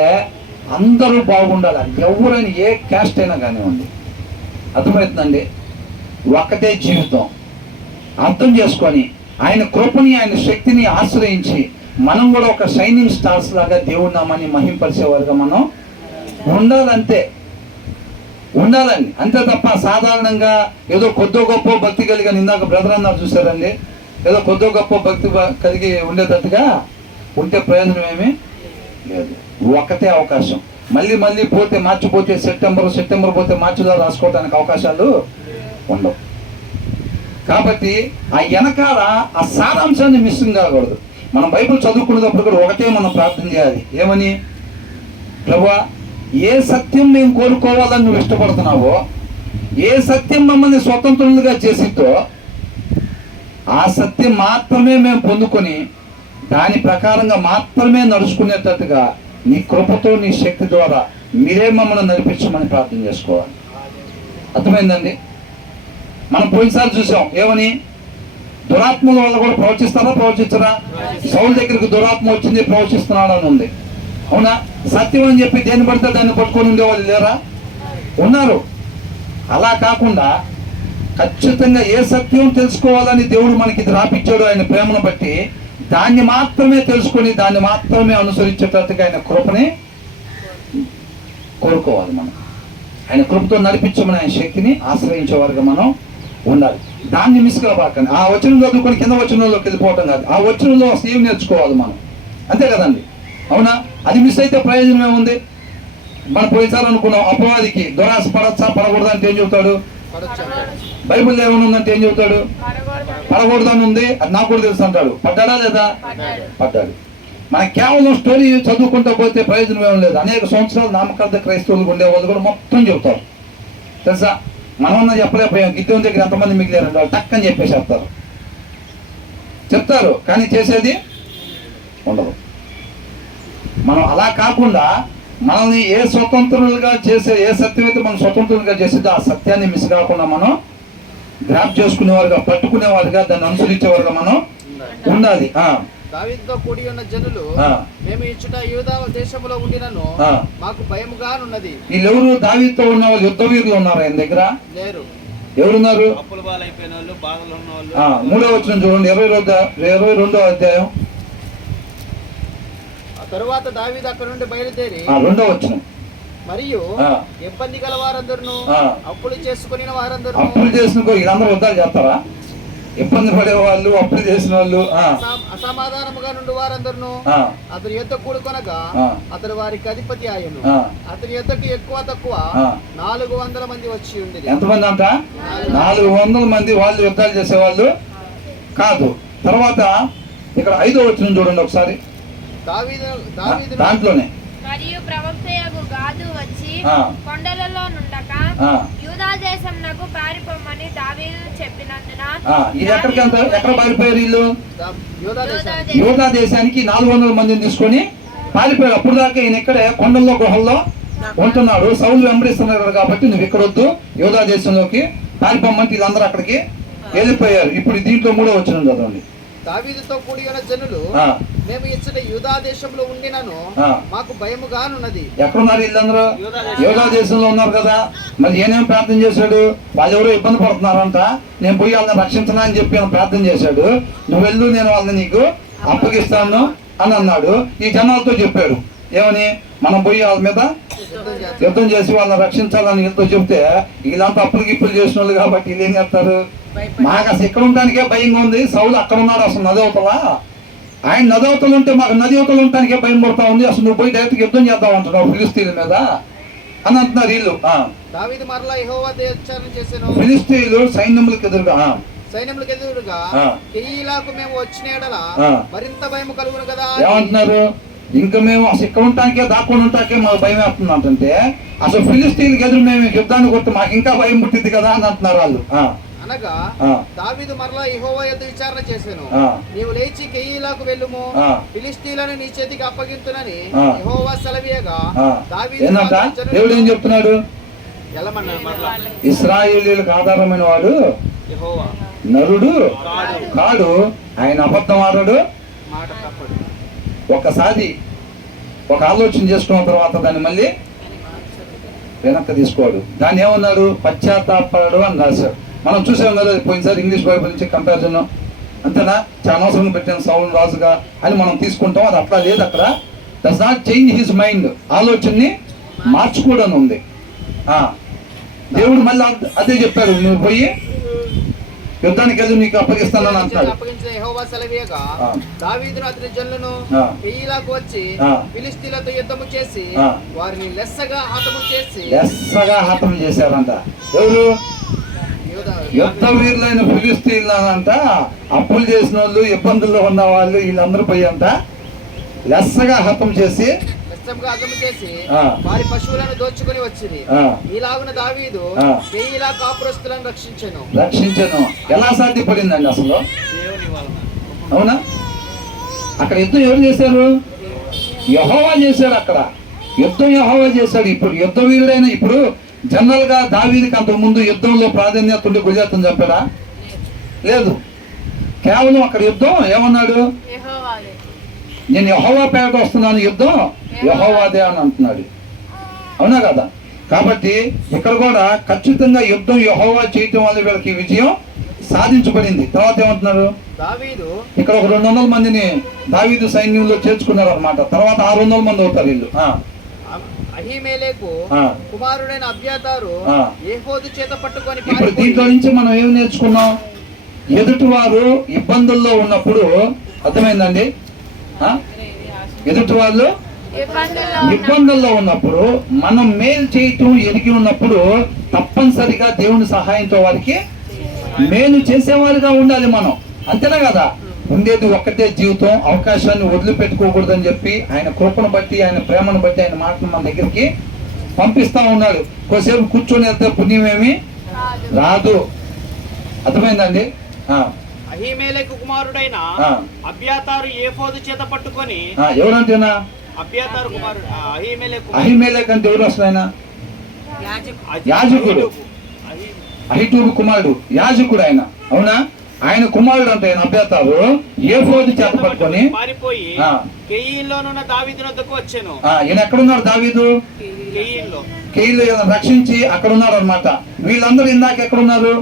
అందరూ బాగుండాలి. ఎవరైనా ఏ క్యాస్ట్ అయినా కానివ్వండి. అర్థమవుతుందండి? ఒక్కటే జీవితం అర్థం చేసుకొని ఆయన కృపని, ఆయన శక్తిని ఆశ్రయించి మనం కూడా ఒక షైనింగ్ స్టార్స్ లాగా దేవుడి నామాన్ని మహింపరిచేవారుగా మనం ఉండాలంతే. ఉండాలని అంతే తప్ప సాధారణంగా ఏదో కొద్దో గొప్ప భక్తి కలిగిన, ఇందాక బ్రదర్ అన్నారు చూసారండి, ఏదో కొద్దో గొప్ప భక్తి కలిగి ఉండేటట్టుగా ఉంటే ప్రయోజనం ఏమీ లేదు. ఒక్కటే అవకాశం. మళ్ళీ పోతే మార్చిపోతే సెప్టెంబర్ పోతే మార్చిలో రాసుకోవడానికి అవకాశాలు ఉండవు. కాబట్టి ఆ వెనకాల ఆ సారాంశాన్ని మిస్సింగ్ కాకూడదు. మనం బైబిల్ చదువుకునేటప్పుడు కూడా ఒకటే మనం ప్రార్థన చేయాలి. ఏమని? ప్రభువా, ఏ సత్యం మేము కోరుకోవాలని నువ్వు ఇష్టపడుతున్నావో, ఏ సత్యం మమ్మల్ని స్వతంత్రులుగా చేసిద్దో ఆ సత్యం మాత్రమే మేము పొందుకొని దాని ప్రకారంగా మాత్రమే నడుచుకునేటట్టుగా నీ కృపతో, నీ శక్తి ద్వారా మీరే మమ్మల్ని నడిపించమని ప్రార్థన చేసుకోవాలి. అర్థమైందండి? మనం పోయినసారి చూసాం. ఏమని? దురాత్మల వల్ల కూడా ప్రవచించరా? సౌలు దగ్గరికి దురాత్మ వచ్చింది, ప్రవచిస్తున్నాడు అని ఉంది. అవునా? సత్యం అని చెప్పి దేన్ని పడితే దాన్ని పట్టుకొని ఉండేవాళ్ళు లేరా? ఉన్నారు. అలా కాకుండా ఖచ్చితంగా ఏ సత్యం తెలుసుకోవాలని దేవుడు మనకి ఇది రాపిచ్చాడు ఆయన ప్రేమను బట్టి, దాన్ని మాత్రమే తెలుసుకొని దాన్ని మాత్రమే అనుసరించేటట్టుగా ఆయన కృపని కోరుకోవాలి. మనం ఆయన కృపతో నడిపించమని ఆయన శక్తిని ఆశ్రయించేవారుగా మనం ఉండాలి. దాన్ని మిస్ కాబాకండి. ఆ వచనం చదువుకొని కింద వచనంలోకి వెళ్ళిపోవటం కాదు. ఆ వచనంలో ఏం నేర్చుకోవాలి మనం, అంతే కదండి? అవునా? అది మిస్ అయితే ప్రయోజనం ఏముంది? మనం పోయిసారి అనుకున్నాం, అపవాదికి దురాశ పడచ్చా పడకూడదు అంటే ఏం చెబుతాడు? బైబిల్ ఏమైనా ఉందంటే ఏం చెబుతాడు? పడకూడదు అని ఉంది, అది నాకు కూడా తెలుసు అంటాడు. పడ్డాడా లేదా? పడ్డాడు. మనం కేవలం స్టోరీ చదువుకుంటూ పోతే ప్రయోజనం ఏం లేదు. అనేక సంవత్సరాలు నామకార్థ క్రైస్తవులు ఉండేవాళ్ళు కూడా మొత్తం చెబుతారు. తెలుసా? మనమన్నా చెప్పలేకపోయాం. గిద్దెం దగ్గర ఎంతమంది మిగిలారంటే వాళ్ళు టక్కని చెప్పేసేస్తారు. చెప్తారు కానీ చేసేది ఉండదు. మనం అలా కాకుండా మనల్ని ఏ స్వతంత్రులుగా చేసే, ఏ సత్యమైతే మనం స్వతంత్రులుగా చేసేదో ఆ సత్యాన్ని మిస్ కాకుండా మనం గ్రాప్ చేసుకునేవారుగా, పట్టుకునేవారుగా, దాన్ని అనుసరించేవారుగా మనం ఉండాలి. దావీదుతో కూడి ఉన్న జనులు మేము ఇచ్చుట యూదా దేశంలో ఉండినను మాకు భయముగానున్నది. వీళ్ళెవరు? దావీదుతో ఉన్న వాళ్ళు యుద్ధ వీరులు ఉన్నారు ఆయన దగ్గర? లేరు. ఎవరున్నారు? 3వ వచనం చూడండి, 22వ అధ్యాయం. తరువాత దావీదు అక్కడ నుండి బయలుదేరి 2వ వచనం. మరియు ఇబ్బంది గల వారందరూ, అప్పులు చేసుకుని వారందరూ, అప్పులు చేసిన వీళ్ళందరూ యుద్ధాలు చేస్తారా? ఇబ్బంది పడే వాళ్ళు, అప్పులు చేసిన వాళ్ళు, అసమాధానముగా నుండి వారందరూ అతని యుద్ధ కూడుకొనగా అతడు వారికి అధిపతి ఆయను. అతని యుద్ధకు ఎక్కువ తక్కువ 400 మంది వచ్చి ఉండేది. ఎంతమంది అంట? 400 మంది. వాళ్ళు యుద్ధాలు చేసేవాళ్ళు కాదు. తర్వాత ఇక్కడ 5వ వచనం చూడండి ఒకసారి. దాంట్లోనే మరియు ప్రవక్తయగు గాదు వచ్చి కొండలలో నుండక యూదా దేశమునకు పారిపోమని దావీదు చెప్పినందున, ఇది ఎక్కడ పారిపోయారు వీళ్ళు? యూదా దేశానికి 400 మందిని తీసుకొని పారిపోయారు. అప్పుడు దాకా ఈయన ఇక్కడే కొండల్లో, గుహల్లో ఉంటున్నాడు. సౌలు వెంబడిస్తున్నారు కాబట్టి నువ్వు ఇక్కడ వద్దు, యూదా దేశంలోకి పారిపోమంటే వీళ్ళందరూ అక్కడికి వెళ్ళిపోయారు. ఇప్పుడు దీంట్లో 3వ వచనం చదవండి. దావీదుతో కూడి ఉన్న జనులు మేము ఇచ్చట యూదా దేశంలో ఉండినను మాకు భయముగానున్నది. ఎక్కడున్నారు వీళ్ళందరూ? యూదా దేశంలో ఉన్నారు కదా. మరి ఏమేమి ప్రార్థన చేశాడు? వాళ్ళు ఎవరో ఇబ్బంది పడుతున్నారంట, నేను పోయి వాళ్ళని రక్షించనా అని చెప్పి ప్రార్థన చేశాడు. నువ్వు వెళ్ళు, నేను వాళ్ళని నీకు అప్పగిస్తాను అని అన్నాడు. ఈ జనాలతో చెప్పాడు ఏమని? మనం పోయి వాళ్ళ మీద యుద్ధం చేసి వాళ్ళని రక్షించాలని వీళ్ళతో చెప్తే వీళ్ళంతా అప్పులు గిప్పులు చేసిన వాళ్ళు కాబట్టి వీళ్ళు ఏం చేస్తారు? మాకు అసలు ఇక్కడ ఉండటానికే భయంగా ఉంది. సౌలు అక్కడ ఉన్నాడు, అసలు నది అవతలా. ఆయన నది అవతలు ఉంటే మాకు నది అవతలు ఉండటానికే భయం పడతా ఉంది. అసలు నువ్వు పోయి డైరెక్ట్గా యుద్ధం చేద్దాం అంటున్నావు ఫిలిస్తీన్ల మీద అని అంటున్నారు వీళ్ళు. ఫిలిస్తీన్లు సైన్యములకు ఎదురుగా సైన్యములకు ఎదురుగా కెయీలాకు మేము వచ్చిన యెడల మరింత భయం కలుగును కదా. ఏమంటున్నారు? ఇంకా మేము అసలు ఇక్కడ ఉంటానికే దాక్కుని ఉంటాకే మాకు భయం వేస్తుంది అంటే అసలు ఫిలిస్తీన్కి ఎదురు మేము యుద్ధాన్ని కొట్టి మాకు ఇంకా భయం పుట్టింది కదా అని అంటున్నారు వాళ్ళు. అనగా దావీదు మరలా యెహోవా యొద్ద విచారణ చేశాను. నీవు లేచి కెయీలాకు వెళ్ళుము, ఫిలిస్తీన్లను నీ చేతికి అప్పగింతునని యెహోవా సెలవీయగా దేవుడు ఏం చెప్తున్నాడు? వెళ్ళమన్నాడు. మరలా ఇశ్రాయేలీయులకు ఆధారమైన వాడు యెహోవా, నరుడు కాడు, ఆయన అబద్ధం ఆడడు, మాట తప్పడు. ఒకసారి ఒక ఆలోచన చేసుకున్న తర్వాత దాన్ని మళ్ళీ వెనక్కి తీసుకోడు. దాన్ని ఏమన్నాడు? పశ్చాత్తాపడు అని రాశాడు. మనం చూసాం కదా పోయినసారి ఇంగ్లీష్ బైబిల్ నుంచి కంపారిజన్. అంతేనా? చాలా అవసరం పెట్టిన సౌలు రాజుగా అని మనం తీసుకుంటాం. అది అట్లా లేదు. అక్కడ does not change his mind, ఆలోచనని మార్చుకోవడం ఉంది. దేవుడు మళ్ళీ అదే చెప్పాడు, నువ్వు పోయి యుద్ధానికి వెళ్ళి నీకు అప్పగిస్తానని అంటాడు. అప్పగించిన యెహోవా సెలవీయగా దావీదును అతని జనులను కెయీలాకు వచ్చి ఫిలిస్తీన్లతో యుద్ధము చేసి వారిని లెస్సగా హతము చేశారంట. ఎవరు? యుద్ధ వీరులైన ఫిలిస్తీన్లంట. అప్పులు చేసిన వాళ్ళు, ఇబ్బందుల్లో ఉన్న వాళ్ళు, వీళ్ళందరూ పోయి అంట లెస్సగా హతం చేసి వారి పశువులను దోచుకొని వచ్చింది. ఇలాగున దావీదు కెయీలా కాపురస్తులను రక్షించెను. ఎలా సాధ్యపడిందండి అసలు? అవునా? అక్కడ యుద్ధం ఎవరు చేశారు? యెహోవా చేశాడు. అక్కడ యుద్ధం యెహోవా చేశాడు. ఇప్పుడు యుద్ధ వీరుడైన ఇప్పుడు జనరల్ గా దావీదుకి అంతకు ముందు యుద్ధంలో ప్రాధాన్యత ఉండి గుజరాత్ని చంపాడా? లేదు. కేవలం అక్కడ యుద్ధం ఏమన్నాడు? నేను యెహోవా పేరట వస్తున్నాను, యుద్ధం యెహోవాదే అని అంటున్నాడు. అవునా కదా? కాబట్టి ఇక్కడ కూడా ఖచ్చితంగా యుద్ధం యెహోవా చేయటం వల్ల వీళ్ళకి విజయం సాధించబడింది. తర్వాత ఏమంటున్నారు? ఇక్కడ ఒక 200 మందిని దావీదు సైన్యంలో చేర్చుకున్నారు అనమాట. తర్వాత 600 మంది అవుతారు వీళ్ళు. అహీమెలెకు కుమారుడైన అబ్యాతారు ఏఫోదు చేత పట్టుకొని. ఇప్పుడు దీంట్లో నుంచి మనం ఏం నేర్చుకున్నాం? ఎదుటి వారు ఇబ్బందుల్లో ఉన్నప్పుడు, అర్థమైందండి? ఎదుటి వాళ్ళు ఇబ్బందుల్లో ఉన్నప్పుడు మనం మేలు చేయటం ఎరిగి ఉన్నప్పుడు తప్పనిసరిగా దేవుని సహాయంతో వారికి మేలు చేసేవారిగా ఉండాలి మనం. అంతేనా కదా? ఉండేది ఒక్కటే జీవితం, అవకాశాన్ని వదిలిపెట్టుకోకూడదని చెప్పి ఆయన కృపను బట్టి, ఆయన ప్రేమను బట్టి ఆయన మాటను మన దగ్గరికి పంపిస్తా ఉన్నాడు. కొద్దిసేపు కూర్చొని వెళ్తే పుణ్యమేమి రాదు. అర్థమైందండి? అహీమెలెకు కుమారుడైన అబ్యాతారు ఏఫోదు చేత పట్టుకొని. ఎవరంటేనా? అబ్యాతారు కుమారుడు అహీమెలెకు అంటే ఎవరు అసలు? ఆయన యాజకుడు, అహిటూబు కుమారుడు, యాజకుడు ఆయన. అవునా? ఆయన కుమారుడు అంటే ఆయన అబ్యాతారు ఏఫోదు చేత పట్టుకొని పారిపోయి కెయీలోనున్న దావీదు వద్దకు వచ్చాను. ఈయన ఎక్కడున్నాడు? దావీదు కెయీలో రక్షించి అక్కడ ఉన్నాడు అనమాట. వీళ్ళందరూ ఇందాక ఎక్కడున్నారు?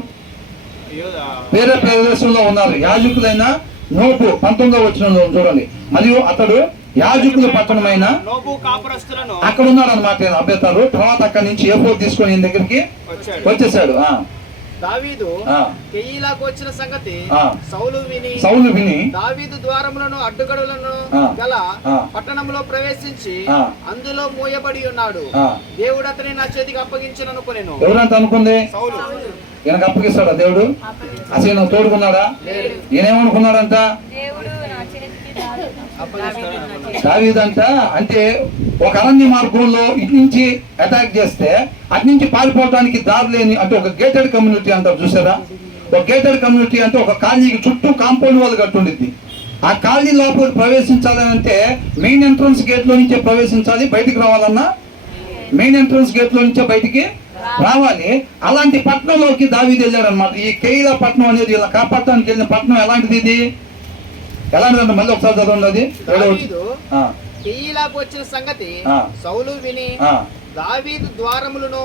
వేరే ప్రదేశంలో ఉన్నారు. యాజకులైన నోబు 19వ వచనంలో చూడండి. మరియు అతడు యాజకుల పట్టణమైన అక్కడ ఉన్నాడు అనమాట అబ్యాతారు. తర్వాత అక్కడి నుంచి ఏఫోదు తీసుకొని ఈయన దగ్గరికి వచ్చేసాడు. దావీదు కెయీలాకు వచ్చిన సంగతి సౌలు విని దావీదు ద్వారములను అడ్డుగడులను గల పట్టణంలో ప్రవేశించి అందులో మూయబడి ఉన్నాడు. దేవుడు అతని నా చేతికి అప్పగించను అనుకునేను. ఎవరంత అనుకుంది? సౌలు. ఈయనకు అప్పగిస్తాడా దేవుడు? అసలు ఈయన తోడుకున్నాడా? ఈయనేమనుకున్నాడంట? దావీదంట అంటే ఒక అరణ్య మార్గంలో ఇటు నుంచి అటాక్ చేస్తే అటు నుంచి పారిపోవడానికి దారి లేని, అంటే ఒక గేటెడ్ కమ్యూనిటీ అంటారు చూసారా? ఒక గేటెడ్ కమ్యూనిటీ అంటే ఒక కాలనీకి చుట్టూ కాంపౌండ్ వాళ్ళు కట్టుండిద్ది. ఆ కాలనీ లోపలికి ప్రవేశించాలని అంటే మెయిన్ ఎంట్రన్స్ గేట్ లో నుంచే ప్రవేశించాలి. బయటికి రావాలన్నా మెయిన్ ఎంట్రన్స్ గేట్ లో నుంచే బయటికి రావాలి. అలాంటి పట్టణంలోకి దావీదు వెళ్ళాడు అనమాట. ఈ కెయీలా పట్టణం అనేది ఇలా కాపాడటానికి వెళ్ళిన పట్టణం ఎలాంటిది? ఇది ఎలాంటిదంటే మళ్ళీ ఒకసారి చదవండి. అది కెయీలాకు వచ్చిన సంగతి సౌలు విని దావీదు ద్వారములను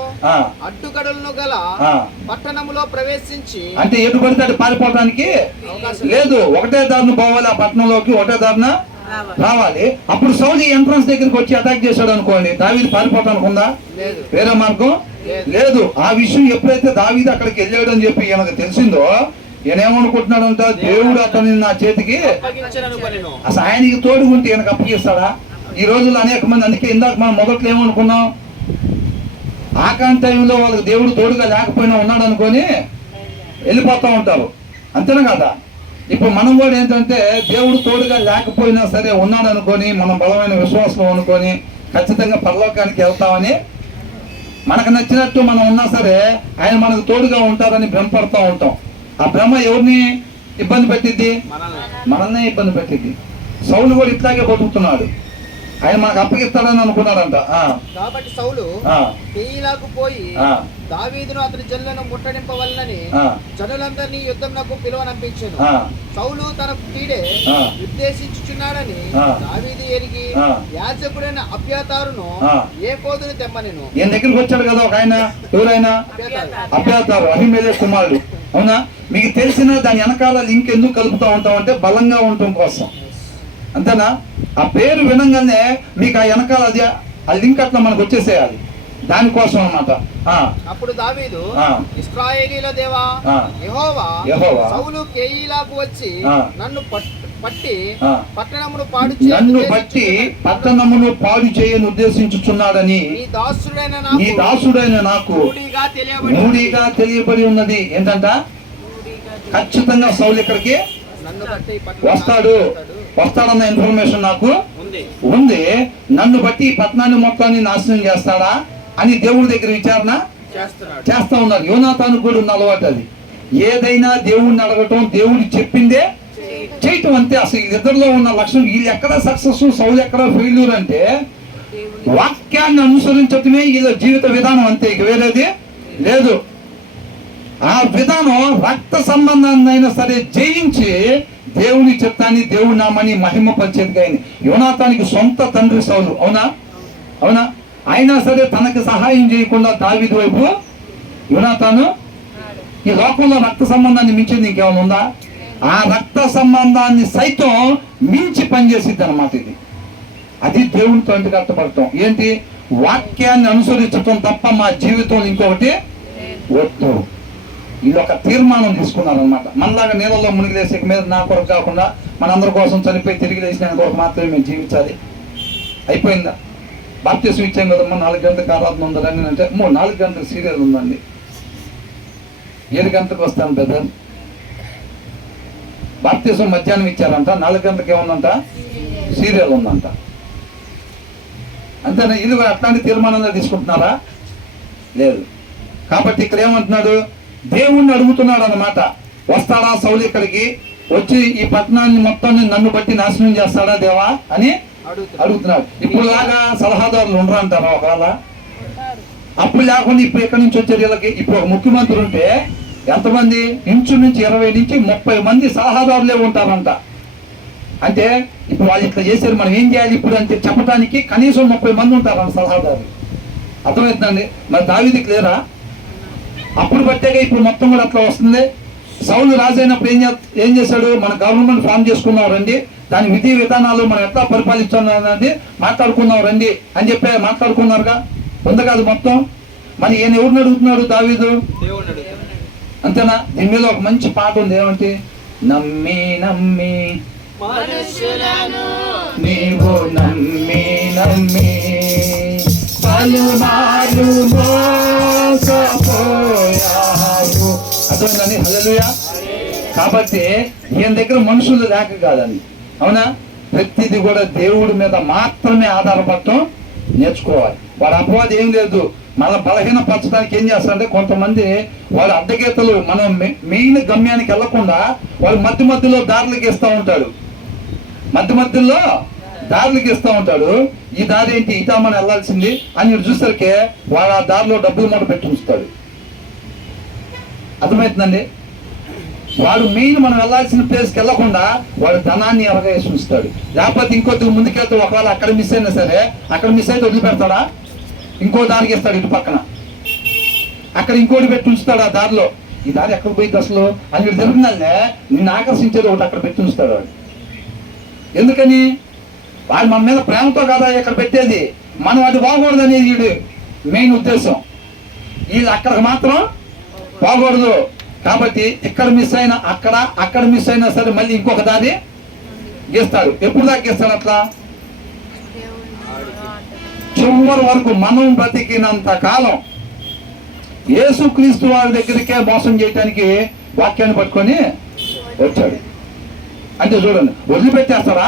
అడ్డుగడులను గల పట్టణములో ప్రవేశించి, అంటే ఎటు పడితే అటు పారిపోవడానికి లేదు, ఒకటే దారిని పోవాలి ఆ పట్టణంలోకి, ఒకటే దారిన రావాలి. అప్పుడు సౌలు ఎంట్రన్స్ దగ్గరికి వచ్చి అటాక్ చేశాడు అనుకోండి, దావీదు పారిపోవటానికి ఉందా? వేరే మార్గం లేదు. ఆ విషయం ఎప్పుడైతే దావీదు అక్కడికి వెళ్ళాడు అని చెప్పి ఈయనకు తెలిసిందో ఈయనేమనుకుంటున్నాడంట? దేవుడు అతన్ని నా చేతికి అసలు ఆయనకి తోడుకుంటే ఈయనకు అప్పగిస్తాడా? ఈ రోజుల్లో అనేక మంది, అందుకే ఇందాక మనం మొదట్లో ఏమనుకున్నాం, ఆకాంక్ష టైంలో వాళ్ళకి దేవుడు తోడుగా లేకపోయినా ఉన్నాడు అనుకొని వెళ్ళిపోతూ ఉంటారు. అంతేనా కదా? ఇప్పుడు మనం కూడా ఏంటంటే దేవుడు తోడుగా లేకపోయినా సరే ఉన్నాడు అనుకొని, మనం బలమైన విశ్వాసం అనుకొని ఖచ్చితంగా పరలోకానికి వెళ్తామని, మనకు నచ్చినట్టు మనం ఉన్నా సరే ఆయన మనకు తోడుగా ఉంటారని భ్రమపడుతూ ఉంటాం. ఆ భ్రమ ఎవరిని ఇబ్బంది పెట్టిద్ది? మనల్నే ఇబ్బంది పెట్టిద్ది. సౌలు కూడా ఇట్లాగే బతుకుతున్నాడు. ఆయన మనకు అప్పగిస్తాడని అనుకున్నాడంట. కాబట్టి సౌలు కెయీలాకు పోయి దావీదును అతని జనులను ముట్టడింపవలనని జనులందరినీ యుద్ధంనకు పిలువనంపించెను. సౌలు తన తీడే ఉద్దేశించుచున్నాడని దావీదు ఎరిగి యాజకుడైన అబ్యాతారును ఏ కోదును తెమ్మనెను. ఈయన దగ్గరికి వచ్చాడు కదా ఒక ఆయన, ఎవరైనా? అబ్యాతారు, అహీమెలెకు కుమారుడు. అవునా? మీకు తెలిసిన దాని వెనకాల లింక్ ఎందుకు కలుపుతూ ఉంటాం అంటే బలంగా ఉండటం కోసం, అంతేనా? ఆ పేరు వినంగానే మీకు ఆ వెనకాల అది ఆ లింక్ అట్లా మనకు వచ్చేసేయాలి, దానికోసం అన్నమాట. అప్పుడు దావీదు ఇశ్రాయేలీల దేవా యెహోవా సౌలు కెయీలాకు వచ్చి నన్ను బట్టి పట్టణమును పాడు చేయను ఉద్దేశించుచున్నాడని నీ దాసుడైన నాకు రూఢిగా తెలియబడి ఉన్నది. ఏంటంట? ఖచ్చితంగా సౌలు ఇక్కడికి వస్తాడన్న ఇన్ఫర్మేషన్ నాకు ఉంది. నన్ను బట్టి ఈ పట్టణాన్ని మొత్తాన్ని నాశనం చేస్తాడా అని దేవుడి దగ్గర విచారణ చేస్తా ఉన్నారు. యోనాతాను కూడా ఉన్న అలవాటు అది. ఏదైనా దేవుడిని అడగటం, దేవుడు చెప్పిందే చేయటం, అంతే. అసలు ఇద్దరిలో ఉన్న లక్షణం. వీళ్ళు ఎక్కడ సక్సెస్, సౌలు ఎక్కడ ఫెయిల్యూర్ అంటే వాక్యాన్ని అనుసరించటమే వీళ్ళ జీవిత విధానం, అంతే. ఇక వేరేది లేదు. ఆ విధానం రక్త సంబంధాన్ని అయినా సరే జయించి దేవుని చిత్తాన్ని, దేవుని నామాన్ని మహిమపరిచేది. ఆయన యోనాతానికి సొంత తండ్రి సౌలు. అవునా? అయినా సరే తనకి సహాయం చేయకుండా దావీదు వైపు యోనాతాను. ఈ లోకంలో రక్త సంబంధాన్ని మించింది ఇంకేమైనా ఉందా? ఆ రక్త సంబంధాన్ని సైతం మించి పనిచేసిద్ది అన్నమాట ఇది. అది దేవునితో ఎందుకు అర్థపడటం ఏంటి? వాక్యాన్ని అనుసరించటం తప్ప మా జీవితంలో ఇంకొకటి వద్దు. ఇది ఒక తీర్మానం తీసుకున్నారనమాట. మనలాగా నీళ్ళలో మునిగిలేసే మీద నా కొరకు కాకుండా మనందరి కోసం చనిపోయి తిరిగి లేచిన కొరకు మాత్రమే మేము జీవించాలి. అయిపోయిందా? బాప్తిసం ఇచ్చాం కదమ్మా, 4 గంటలకు ఆరాధన ఉందని అంటే 4 గంటలకు సీరియల్ ఉందండి. 7 గంటలకు వస్తాను బ్రదర్. బాప్తిసం మధ్యాహ్నం ఇచ్చారంట, 4 గంటలకు ఏముందంట? సీరియల్ ఉందంట. అంతేనా? ఇది కూడా అట్లాంటి తీర్మానంగా తీసుకుంటున్నారా? లేదు. కాబట్టి ఇక్కడ ఏమంటున్నాడు? దేవుణ్ణి అడుగుతున్నాడు అన్నమాట. వస్తాడా సౌలు ఇక్కడికి వచ్చి ఈ పట్టణాన్ని మొత్తాన్ని నన్ను బట్టి నాశనం చేస్తాడా దేవా అని అడుగుతున్నాడు. ఇప్పుడు లాగా సలహాదారులు ఉండరు అంటారా? ఒకవేళ అప్పుడు లేకుండా ఇప్పుడు ఎక్కడి నుంచి వచ్చారు వీళ్ళకి? ఇప్పుడు ఒక ముఖ్యమంత్రి ఉంటే ఎంతమంది? ఇంచుమించు 20 నుంచి 30 మంది సలహాదారులే ఉంటారంట. అంటే ఇప్పుడు వాళ్ళు ఇట్లా చేశారు, మనం ఏం చేయాలి ఇప్పుడు అంటే చెప్పడానికి కనీసం 30 మంది ఉంటారంట సలహాదారులు. అర్థమవుతుందండి? మరి దావీదుకి లేరా? అప్పుడు బట్టేగా ఇప్పుడు మొత్తం కూడా అట్లా వస్తుంది. సౌలు రాజు అయినప్పుడు ఏం చేశాడు? మన గవర్నమెంట్ ఫామ్ చేసుకున్నాం రండి, దాని విధి విధానాలు మనం ఎట్లా పరిపాలించాలన్నది మాట్లాడుకున్నాం రండి అని చెప్పి మాట్లాడుకున్నారుగా. ఉంది కాదు మొత్తం. మరి ఈయన ఎవరిని అడుగుతున్నాడు? దావీదు. అంతేనా? దీని మీద ఒక మంచి పాట ఉంది. ఏమంటే? నమ్మి నమ్మి నీవు నమ్మి నమ్మి పలుమార్లు మోసపోయావు. అర్థమైందని? హల్లెలూయా. కాబట్టి ఈయన దగ్గర మనుషులు లేక కాదని, అవునా? ప్రతిది కూడా దేవుడి మీద మాత్రమే ఆధారపడటం నేర్చుకోవాలి. వాడు అపవాది ఏం లేదు, మన బలహీనపరచడానికి ఏం చేస్తారంటే కొంతమంది వాళ్ళ అడ్డగీతలు మనం మెయిన్ గమ్యానికి వెళ్లకుండా వాళ్ళు మధ్యలో దారులకి ఇస్తూ ఉంటాడు. మధ్యలో దారులకి ఇస్తూ ఉంటాడు. ఈ దారి ఏంటి? ఇటా మనం వెళ్ళాల్సింది అని చూసరికి వాడు ఆ దారిలో డబ్బులు మూట పెట్టి ఉంచుతాడు. అర్థమవుతుందండి? వాడు మెయిన్ మనం వెళ్ళాల్సిన ప్లేస్కి వెళ్ళకుండా వాడు ధనాన్ని ఎరగేసి ఉంచుతాడు. లేకపోతే ఇంకొద్ది ముందుకెళ్తే ఒకవేళ అక్కడ మిస్ అయినా సరే, అక్కడ మిస్ అయితే వదిలిపెడతాడా? ఇంకో దారికి ఇస్తాడు ఇటు పక్కన, అక్కడ ఇంకోటి పెట్టి ఉంచుతాడు. ఆ దారిలో ఈ దారి ఎక్కడ పోయింది అసలు అని వీడు తిరుగుతుందనే నిన్ను ఆకర్షించేది ఒకటి అక్కడ పెట్టి ఉంచుతాడు వాడు. ఎందుకని? వాడు మన మీద ప్రేమతో కదా ఇక్కడ పెట్టేది, మనం అది బాగూడదు అనేది వీడు మెయిన్ ఉద్దేశం. వీళ్ళు అక్కడికి మాత్రం బాగూడదు కాబట్టి ఇక్కడ మిస్ అయినా అక్కడ మిస్ అయినా సరే మళ్ళీ ఇంకొక దారి గీస్తాడు. ఎప్పుడు దాకా గీస్తాడు? అట్లా చివరి వరకు మనం బ్రతికినంత కాలం యేసుక్రీస్తు వారి దగ్గరికే మోసం చేయడానికి వాక్యాన్ని పట్టుకొని వచ్చాడు. అంటే చూడండి, వదిలిపెట్టేస్తాడా?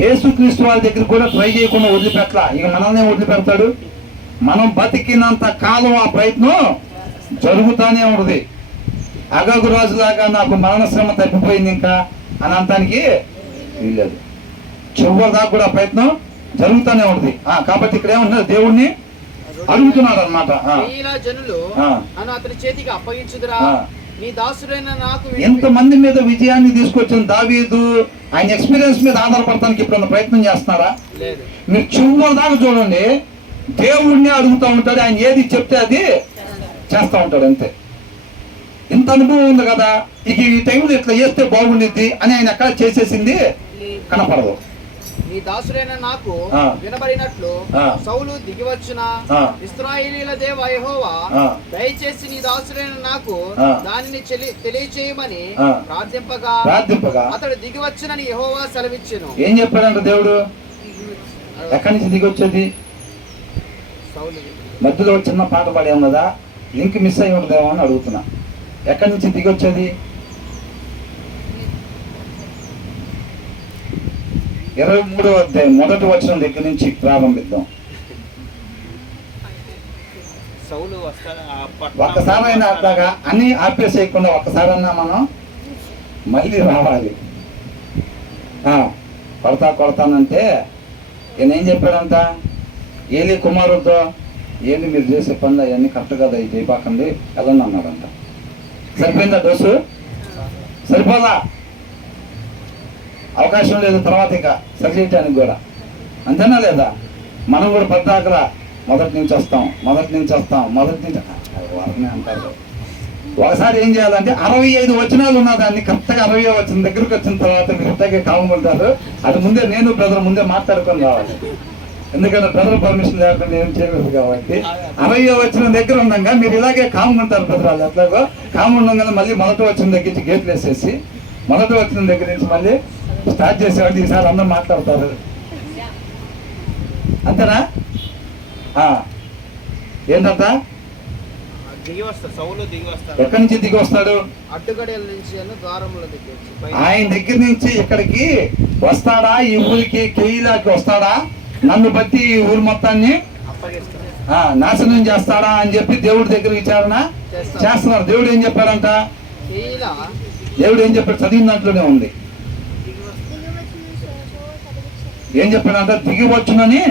యేసుక్రీస్తు వాళ్ళ దగ్గర కూడా ట్రై చేయకుండా వదిలిపెట్టలా. ఇక మనల్ని వదిలిపెడతాడు? మనం బతికినంత కాలం ఆ ప్రయత్నం జరుగుతూనే ఉంటుంది. అగగు రాజులాగా నాకు మరణ శ్రమ తప్పిపోయింది ఇంకా అని అంటానికి వీల్లేదు. చివరి దాకా కూడా ప్రయత్నం జరుగుతూనే ఉంటుంది. కాబట్టి ఇక్కడ ఏమంటున్నారు, దేవుణ్ణి అడుగుతున్నాడు అనమాట. జనులు నన్ను అతని చేతికి అప్పగించుదురా, నీ దాసుడైన నాకు. ఎంతమంది మీద విజయాన్ని తీసుకొచ్చిన దావీదు ఆయన ఎక్స్పీరియన్స్ మీద ఆధారపడటానికి ఇప్పుడు ప్రయత్నం చేస్తున్నారా? మీరు చివరి దాకా చూడండి, దేవుణ్ణి అడుగుతూ ఉంటాడు. ఆయన ఏది చెప్తే అది చేస్తూ ఉంటాడు, అంతే. ఇంత అనుభవం ఉంది కదా, ఇక ఈ టైంలో ఇట్లా చేస్తే బాగుండిద్ది అని ఆయన ఎక్కడ చేసేసింది కనపడదు. నీ దాసుడైన నాకు వినబడినట్లు సౌలు దిగివచ్చున ఇశ్రాయేలీయుల దేవా యెహోవా, దయచేసి నీ దాసుడైన నాకు దానిని తెలియచేయమని ప్రార్థింపగా అతడు దిగివచ్చునని యెహోవా సెలవిచ్చెను. ఏం చెప్పాడంట దేవుడు? ఎక్కడి నుంచి దిగొచ్చేది? మధ్యలో చిన్న పాట పాడాం కదా, లింక్ మిస్ అయి ఉండదేమో అని అడుగుతున్నా. ఎక్కడి నుంచి దిగొచ్చేది? 23వ అధ్యాయం 1వ వచనం దగ్గర నుంచి ప్రారంభిద్దాం. ఒక్కసారైనా అట్లాగా అన్ని ఆపేసేయకుండా ఒక్కసారన్నా మనం మళ్ళీ రావాలి. కొడతానంటే ఈయన ఏం చెప్పాడంట? ఏలి కుమారుడితో, ఏంటి మీరు చేసే పనులు అవన్నీ కరెక్ట్ కదా, ఇది చేయబాకండి వెళ్ళండి అన్నాడంట. సరిపోయిందా డోసు? సరిపోదా? అవకాశం లేదు తర్వాత ఇక సరి చేయటానికి కూడా, అంతేనా లేదా? మనం కూడా పద్దాకలా మొదటి నుంచి వస్తాం వారిని అంటారు. ఒకసారి ఏం చేయాలంటే 65 వచనాలు ఉన్న దాన్ని కరెక్ట్గా 60వ వచనం దగ్గరకు వచ్చిన తర్వాత మీరు ఇంతగా కాముకుంటారు. అది ముందే నేను బ్రదర్ ముందే మాట్లాడుకొని రావాలి, ఎందుకంటే బ్రదర్ పర్మిషన్ లేకుండా ఏం చేయలేదు. కాబట్టి 60వ వచనం దగ్గర ఉండగా మీరు ఇలాగే కాముకుంటారు బ్రదర్. వాళ్ళు ఎట్లాగో కాము ఉండగానే మళ్ళీ మొదటి వచనం దగ్గర నుంచి గేట్లు వేసేసి మొదటి వచనం దగ్గర నుంచి మళ్ళీ స్టార్ట్ చేసేవాళ్ళు. ఈసారి అందరూ మాట్లాడతారు, అంతేనా? ఏంటంట? ఎక్కడి నుంచి దిగి వస్తాడు? ఆయన దగ్గర నుంచి ఇక్కడికి వస్తాడా? ఈ ఊరికి కెయీలాకి వస్తాడా? నన్ను బట్టి ఈ ఊరు మొత్తాన్ని నాశనం చేస్తాడా అని చెప్పి దేవుడి దగ్గర విచారణ చేస్తున్నారు. దేవుడు ఏం చెప్పాడంట? దేవుడు ఏం చెప్పాడు? చదివిన దాంట్లోనే ఉంది. ఏం చెప్పాడంట? దిగివచ్చునని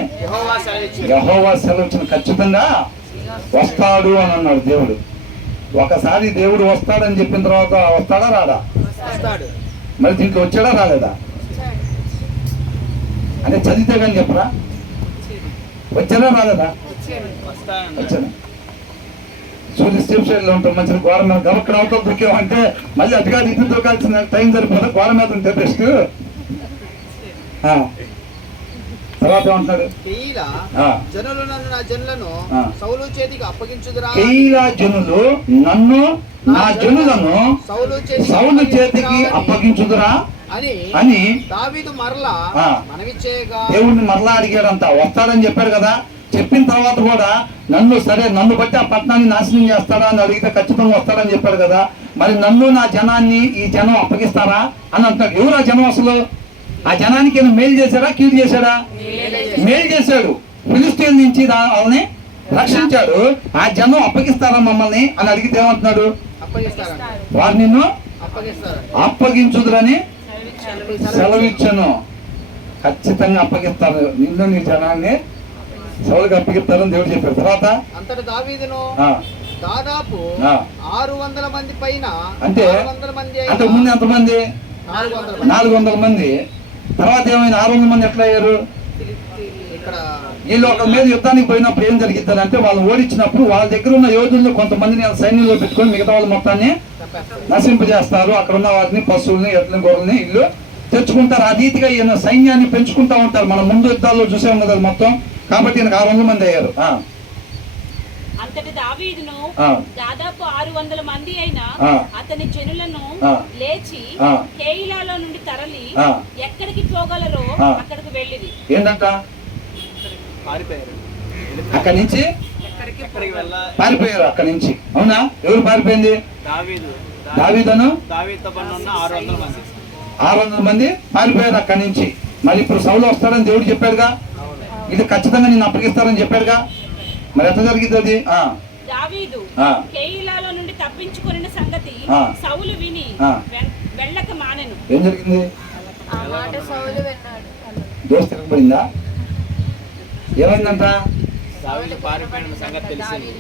యెహోవా సెలవిచ్చిన, ఖచ్చితంగా వస్తాడు అని అన్నాడు దేవుడు. ఒకసారి దేవుడు వస్తాడని చెప్పిన తర్వాత వస్తాడా రాడా? మరి దీంట్లో వచ్చాడా రాలేదా? అంటే చదివితే కానీ చెప్పరా? వచ్చాడా రాలేదా? వచ్చాడా? సూర్య స్టెప్ సైడ్ లో ఉంటాం, మంచిగా గోడ మీద గబక్కడ అవతల దొరికామంటే మళ్ళీ అటుగా ఇటు దొరకాల్సిన టైం సరిపోదా? గోడ మీద ఉంటే బెస్ట్. తర్వాత ఏమంటున్నాడు? జనులు నన్ను నా జనులను సౌలు చేతికి అప్పగించుదురా, జనులు నన్ను నా జనులను సౌలు చేతికి అప్పగించుదురా అని దావీదు మరలా మనవి చేయగా దేవుడిని మరలా అడిగాడంట. వస్తాడని చెప్పాడు కదా, చెప్పిన తర్వాత కూడా నన్ను బట్టి ఆ పట్టణాన్ని నాశనం చేస్తాడా అని అడిగితే ఖచ్చితంగా వస్తాడని చెప్పాడు కదా, మరి నన్ను నా జనాన్ని ఈ జనం అప్పగిస్తారా అని అంటాడు. ఎవరు ఆ జనం? అసలు ఆ జనానికి మేలు చేశాడా కీడు చేశాడా? మేలు చేశాడు. ఫిలిస్తీన్ నుంచి వాళ్ళని రక్షించాడు. ఆ జనం అప్పగిస్తారా మమ్మల్ని అని అడిగితే ఏమంటున్నాడు? వారు నిన్ను అప్పగించుదురని సెలవిచ్చాను. ఖచ్చితంగా అప్పగిస్తారు, నిన్ను నీ జనాన్ని సౌలుకి అప్పగిస్తారని దేవుడు చెప్పారు. తర్వాత అంతటి దావీదును దాదాపు 600 మంది పైన, అంటే అంతకుముందు ఎంతమంది? 400 మంది. తర్వాత ఏమైనా 600 మంది ఎట్లా అయ్యారు? వీళ్ళు ఒక మీద యుద్ధానికి పోయినప్పుడు ఏం జరిగిద్దని అంటే వాళ్ళు ఓడించినప్పుడు వాళ్ళ దగ్గర ఉన్న యోధులను కొంతమందిని సైన్యంలో పెట్టుకొని మిగతా వాళ్ళ మొత్తాన్ని నశింపజేస్తారు. అక్కడ ఉన్న వాటిని, పశువుల్ని, ఎట్లని, గొర్రెల్ని ఇల్లు తెచ్చుకుంటారు. ఆ రీతిగా ఈయన సైన్యాన్ని పెంచుకుంటా ఉంటారు. మనం ముందు యుద్ధాల్లో చూసాం కదా మొత్తం. కాబట్టి ఈయనకు 600 మంది అయ్యారు. అంతటి దావీదును దాదాపు 600 మంది అయిన అతని జనులను లేచి కేయిలాలో నుండి తరలి ఎక్కడికి పోగలరో అక్కడికి వెళ్ళింది. ఏంటంట? అక్కడి నుంచి పారిపోయారు. అక్కడి నుంచి. అవునా? ఎవరు పారిపోయింది? దావీదును దావీదుతో పాటు ఉన్న 600 మంది 600 మంది పారిపోయారు అక్కడి నుంచి. మరి ఇప్పుడు సౌలు వస్తాడని దేవుడు చెప్పాడుగా, ఇది ఖచ్చితంగా నేను అప్పగిస్తారని చెప్పాడుగా. మరి ఎంత జరిగింది అది? దావీదు కెయీలాలో నుండి తప్పించుకొనిన సంగతి సౌలు విని వెళ్ళక మానెను. ఏం జరిగింది? ఆ మాట సౌలు విన్నాడు. దోస్తు తిరగబడిందా? ఏమైందంట? దావీదు పారిపోయిన సంగతి తెలిసింది.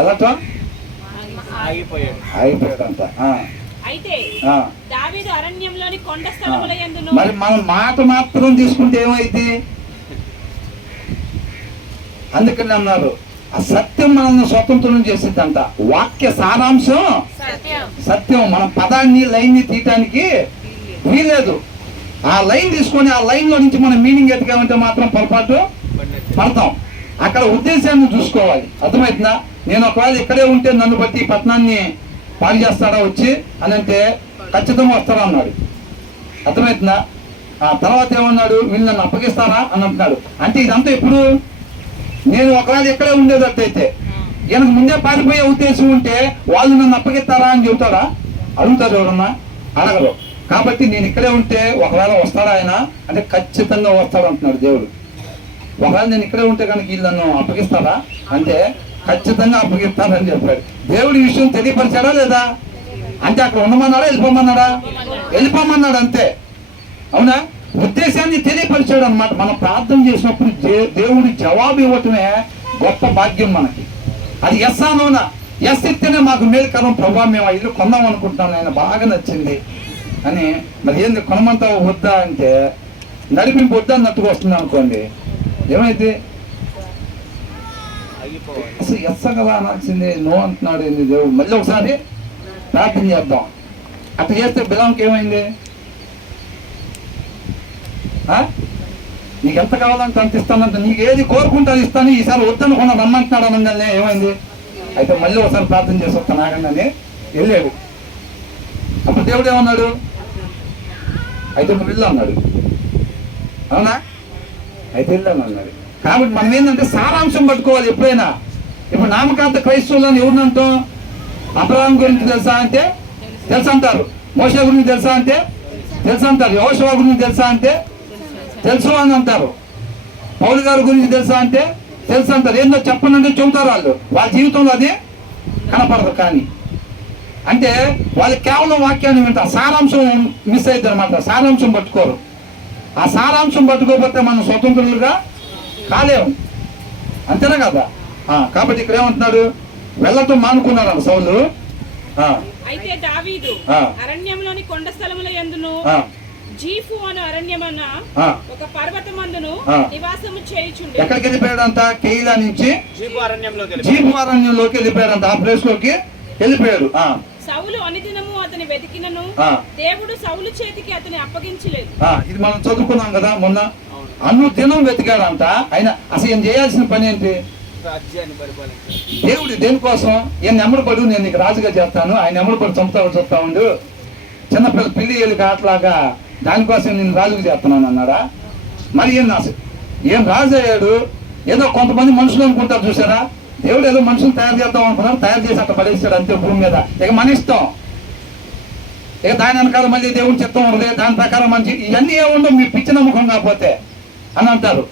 ఎలాటో ఆగిపోయాడంట. అయితే దావీదు అరణ్యంలోని కొండ స్థలముల యందును. మరి మనం మాట మాత్రం తీసుకుంటే ఏమైంది? అందుకని అన్నారు ఆ సత్యం మనల్ని స్వతంత్రం చేసిద్దంట. వాక్య సారాంశం సత్యం. మనం పదాన్ని లైన్ని తీయటానికి వీలేదు. ఆ లైన్ తీసుకొని ఆ లైన్ లో నుంచి మనం మీనింగ్ ఎత్తుకామంటే మాత్రం పొరపాటు పడతాం. అక్కడ ఉద్దేశాన్ని చూసుకోవాలి. అర్థమవుతుందా? నేను ఒకవేళ ఇక్కడే ఉంటే నన్ను బట్టి పట్టణాన్ని పాలు చేస్తాడా వచ్చి అని అంటే ఖచ్చితంగా వస్తాడా అన్నాడు. అర్థమవుతుందా? ఆ తర్వాత ఏమన్నాడు? వీళ్ళు నన్ను అప్పగిస్తారా అని అంటున్నాడు. అంటే ఇదంతా ఎప్పుడు నేను ఒకవేళ ఇక్కడే ఉండేటట్టయితే ఈయనకు ముందే పారిపోయే ఉద్దేశం ఉంటే వాళ్ళు నన్ను అప్పగిస్తారా అని చెబుతాడా? అడుగుతారు ఎవరన్నా? అడగరు. కాబట్టి నేను ఇక్కడే ఉంటే ఒకవేళ వస్తాడా ఆయన అంటే ఖచ్చితంగా వస్తాడు అంటున్నాడు దేవుడు. ఒకవేళ నేను ఇక్కడే ఉంటే కనుక వీళ్ళు నన్ను అప్పగిస్తాడా అంటే ఖచ్చితంగా అప్పగిస్తానని చెప్పాడు. దేవుడి విషయం తెలియపరిచాడా లేదా? అంటే అక్కడ ఉండమన్నాడా వెళ్ళిపోమన్నాడా? వెళ్ళిపోమన్నాడు అంతే. అవునా? ఉద్దేశాన్ని తెలియపరిచాడు అనమాట. మనం ప్రార్థన చేసినప్పుడు దేవుడి జవాబు ఇవ్వటమే గొప్ప భాగ్యం మనకి. అది ఎస్ అనోనా? ఎస్ ఇస్తేనే మాకు మేలుకరం. ప్రభావ మేము ఆ ఇల్లు కొందాం అనుకుంటున్నాను, ఆయన బాగా నచ్చింది అని. మరి ఏంది కొనమంతా వద్దా అంటే నడిపింపు వద్దా అన్నట్టుగా వస్తుంది అనుకోండి, ఏమైంది? అసలు ఎస్ కదా అనాల్సింది, నో అంటున్నాడు ఏంది దేవుడు. మళ్ళీ ఒకసారి ప్రార్థన చేద్దాం. అట్లా చేస్తే బిలాంకి ఏమైంది? నీకు ఎంత కావాలంటే అంత ఇస్తానంట, నీకు ఏది కోరుకుంటాను ఇస్తాను, ఈసారి వద్దనుకున్నా రమ్మంటున్నాడు అనగానే ఏమైంది? అయితే మళ్ళీ ఒకసారి ప్రార్థన చేసి వస్తాను ఆగండి వెళ్ళాడు. అప్పుడు దేవుడు ఏమన్నాడు? అయితే నువ్వు వెళ్ళు అన్నాడు. అవునా? అయితే వెళ్ళాను అన్నాడు. కాబట్టి మనం ఏంటంటే సారాంశం పట్టుకోవాలి ఎప్పుడైనా. ఇప్పుడు నామకాంత క్రైస్తవులను ఎవరినంటాం? అబ్రహాం గురించి తెలుసా అంటే తెలుసు అంటారు. మోషే గురించి తెలుసా అంటే తెలుసు అంటారు. యెహోషువ గురించి తెలుసా అంటే తెలుసు అని అంటారు. పౌలు గారి గురించి తెలుసా అంటే తెలుసు అంటారు. ఏందో చెప్పనంటే చెబుతారు వాళ్ళు. వాళ్ళ జీవితంలో అది కనపడదు. కానీ అంటే వాళ్ళు కేవలం వాక్యాన్ని వింటారు, సారాంశం మిస్ అవుతుంది అనమాట. సారాంశం పట్టుకోరు. ఆ సారాంశం పట్టుకోకపోతే మనం స్వతంత్రులుగా కాలేము. అంతేనా కదా? కాబట్టి ఇక్కడ ఏమంటున్నాడు? వెళ్ళటం మానుకున్నాడు సౌలు. అయితే దావీదు అరణ్యంలోని కొండ స్థలముల యందును జీఫు అను అరణ్యమన్న ఒక పర్వతమందును నివాసము చేయుచుండె. ఎక్కడికి వెళ్ళిపోయాడంట? కెయీలా నుంచి జీఫు అరణ్యంలోకి వెళ్ళిపోయాడంట. ఆ ప్లేస్ లోకి వెళ్ళిపోయాడు. సౌలు అనుదినము అతని వెతికినను దేవుడు సౌలు చేతికి అతని అప్పగించలేదు. ఇది మనం చదువుకున్నాం కదా మొన్న. అనుదినం వెతికాడంట. ఆయన అసలు ఏం చేయాల్సిన పని ఏంటి? దేవుడు దేనికోసం? ఈయన నెమ్మడిపడు, నేను నీకు రాజుగా చేస్తాను, ఆయన నెమ్మడిపడు చూస్తా ఉండు, చిన్నపిల్ల పిల్లి ఏళ్ళకి అట్లాగా దానికోసం నేను రాజుగా చేస్తున్నాను అన్నాడా? మరి ఏం రాజు అయ్యాడు? ఏదో కొంతమంది మనుషులు అనుకుంటారు చూసారా? దేవుడు ఏదో మనుషులు తయారు చేద్దాం అనుకున్నారు, తయారు చేసి అట్లా పడేస్తాడు అంతే భూమి మీద. ఇక మన ఇష్టం. ఇక దాని వెనకాల మళ్ళీ దేవుని చిత్తం ఉండదు, దాని ప్రకారం మంచి ఇవన్నీ ఏముండవు మీ పిచ్చి నమ్మకం కాకపోతే అని అంటారు.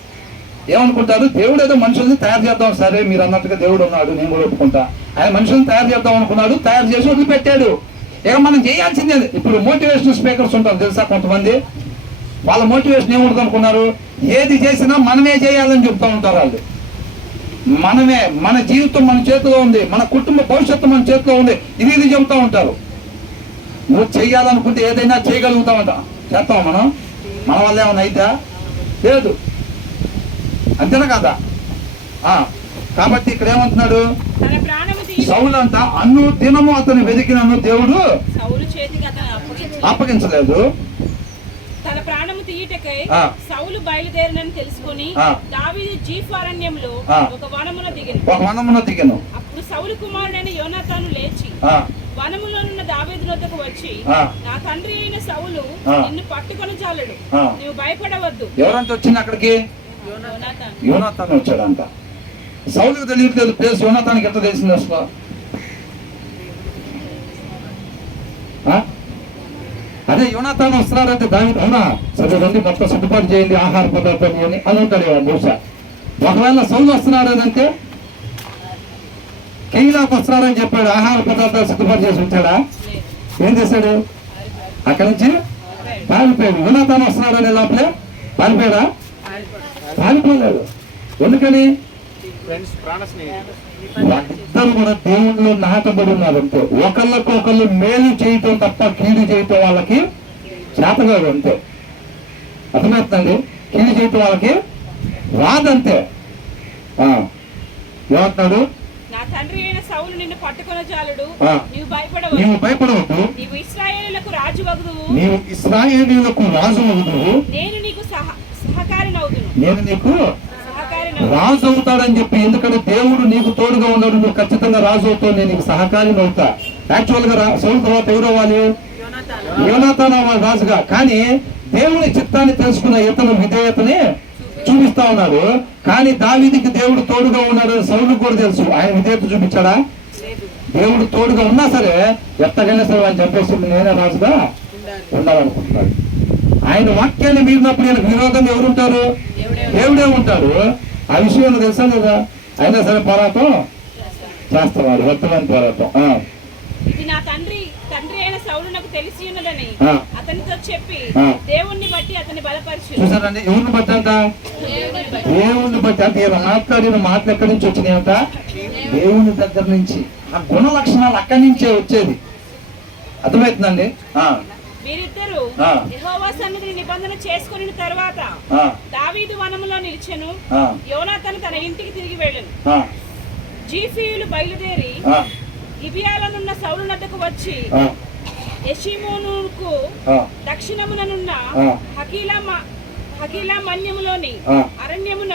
ఏమనుకుంటారు? దేవుడు ఏదో మనుషుల్ని తయారు చేద్దాం. సరే మీరు అన్నట్టుగా దేవుడు ఉన్నాడు, నేను కూడా ఒప్పుకుంటా. ఆయన మనుషుల్ని తయారు చేద్దాం అనుకున్నాడు, తయారు చేసి వదిలిపెట్టాడు. ఇక మనం చేయాల్సిందే. ఇప్పుడు మోటివేషనల్ స్పీకర్స్ ఉంటారు తెలుసా కొంతమంది. వాళ్ళ మోటివేషన్ ఏముంటుంది అనుకున్నారు? ఏది చేసినా మనమే చేయాలని చెప్తూ ఉంటారు వాళ్ళు. మనమే, మన జీవితం మన చేతిలో ఉంది, మన కుటుంబ భవిష్యత్తు మన చేతిలో ఉంది, ఇది చెబుతూ ఉంటారు. నువ్వు చేయాలనుకుంటే ఏదైనా చేయగలుగుతామంట. చేస్తాం మనం? మన వల్ల ఏమైనా అయితే లేదు. అంతేనా కదా? కాబట్టి ఇక్కడ ఏమంటున్నాడు? సౌలు అంట అన్ను దినము అతను వెతికినను దేవుడు అప్పగించలేదు. తన ప్రాణము తీయుటకై సౌలు బయలుదేరినని తెలుసుకొని దావీదు జీఫు అరణ్యంలో ఒక వనమున దిగెను. అప్పుడు సౌలు కుమారుడైన యోనాతాను లేచి వనములోనున్న దావీదు వద్దకు వచ్చి, నా తండ్రి అయిన సౌలు నిన్ను పట్టుకొని చాలడు, నువ్వు భయపడవద్దు. ఎవరంటే వచ్చింది అక్కడికి? యోనాతాను వచ్చాడంట. సౌలుకు తెలియట్లేదు ప్లేస్, యోనాతానికి ఎట్లా తెలిసింది అసలు? అదే యోనాతాను వస్తున్నాడంటే దావీదు అవునా సరే రండి మొత్తం సిద్ధపాటు చేయండి ఆహార పదార్థాలు అని ఉంటాడు బహుశా. ఒకవేళ సౌలు వస్తున్నాడు అంటే కెయిలాకు వస్తున్నాడని చెప్పాడు, ఆహార పదార్థాలు సిద్ధపాటు చేసి వచ్చాడా? ఏం చేశాడు? అక్కడి నుంచి పారిపోయాడు. యోనాతాను వస్తున్నాడని లోపలే పారిపోయాడా? పారిపోలేడు. ఎందుకని? వాళ్ళిద్దరు కూడా దేవుళ్ళు నాటబడి ఉన్నారు అంతే. ఒకళ్ళకొకళ్ళు మేలు చేయటం తప్ప కీడు చేయటం వాళ్ళకి చేతగాడు అంతే. అర్థమవుతుందండి? కీడు చేయటం వాళ్ళకి రాదంతే. ఏమంటున్నాడు? నా తండ్రి అయిన సౌలు నిన్ను పట్టుకొన జాలుడు, నీవు భయపడవద్దు, నీవు ఇశ్రాయేలులకు రాజు వగుదువు, నీవు ఇశ్రాయేలీయులకు రాజు వగుదువు, నేను నీకు సహకారినవుదును, నేను నీకు రాజు అవుతాడని చెప్పి. ఎందుకంటే దేవుడు నీకు తోడుగా ఉన్నాడు, నువ్వు ఖచ్చితంగా రాజు అవుతావు, నేను నీకు సహకారిని అవుతా. యాక్చువల్ గా సౌలు తర్వాత ఎవరు అవ్వాలి? యోనాతాను అవ్వాలి రాజుగా. కానీ దేవుని చిత్తాన్ని తెలుసుకున్న ఇతను విధేయతని చూపిస్తా ఉన్నాడు. కానీ దావీదుకి దేవుడు తోడుగా ఉన్నాడు సౌలు కూడా తెలుసు. ఆయన విధేయత చూపించాడా? దేవుడు తోడుగా ఉన్నా సరే ఎత్తగైనా సరే అని చెప్పేసి నేనే రాజుగా ఉండాలనుకుంటున్నాడు. ఆయన వాక్యాన్ని మీరినప్పుడు ఈయనకు విరోధంగా ఎవరుంటారు? దేవుడే ఉంటాడు. ఆ విషయం తెలుసా లేదా? అయినా సరే పోరాటం చేస్తాడు, వ్యక్తమైన పోరాటం. ఇది నా తండ్రి అయిన సౌలు నాకు తెలిసి ఉన్నదని అతనితో చెప్పి దేవుణ్ణి బట్టి అతన్ని బలపరిచి. చూసారండి, ఎవరిని బట్టి అంట? దేవుణ్ణి బట్టి. అంటే ఈయన మాట్లాడిన మాటలు ఎక్కడి నుంచి వచ్చినాయంట? దేవుని దగ్గర నుంచి. ఆ గుణ లక్షణాలు అక్కడి నుంచే వచ్చేది. అర్థమవుతుందండి? వీరిద్దరూ యెహోవా సన్నిధిని నిబంధన చేసుకుని తర్వాత దావీదు వనములో నిలిచెను. యోనాతాను తన ఇంటికి తిరిగి వెళ్ళెను. జీఫీయులు బయలుదేరి గిబియాలోనున్న సౌలు నద్దకు వచ్చి యెషీమోనుకు దక్షిణముననున్న హకీలా మన్యములోని అరణ్యమున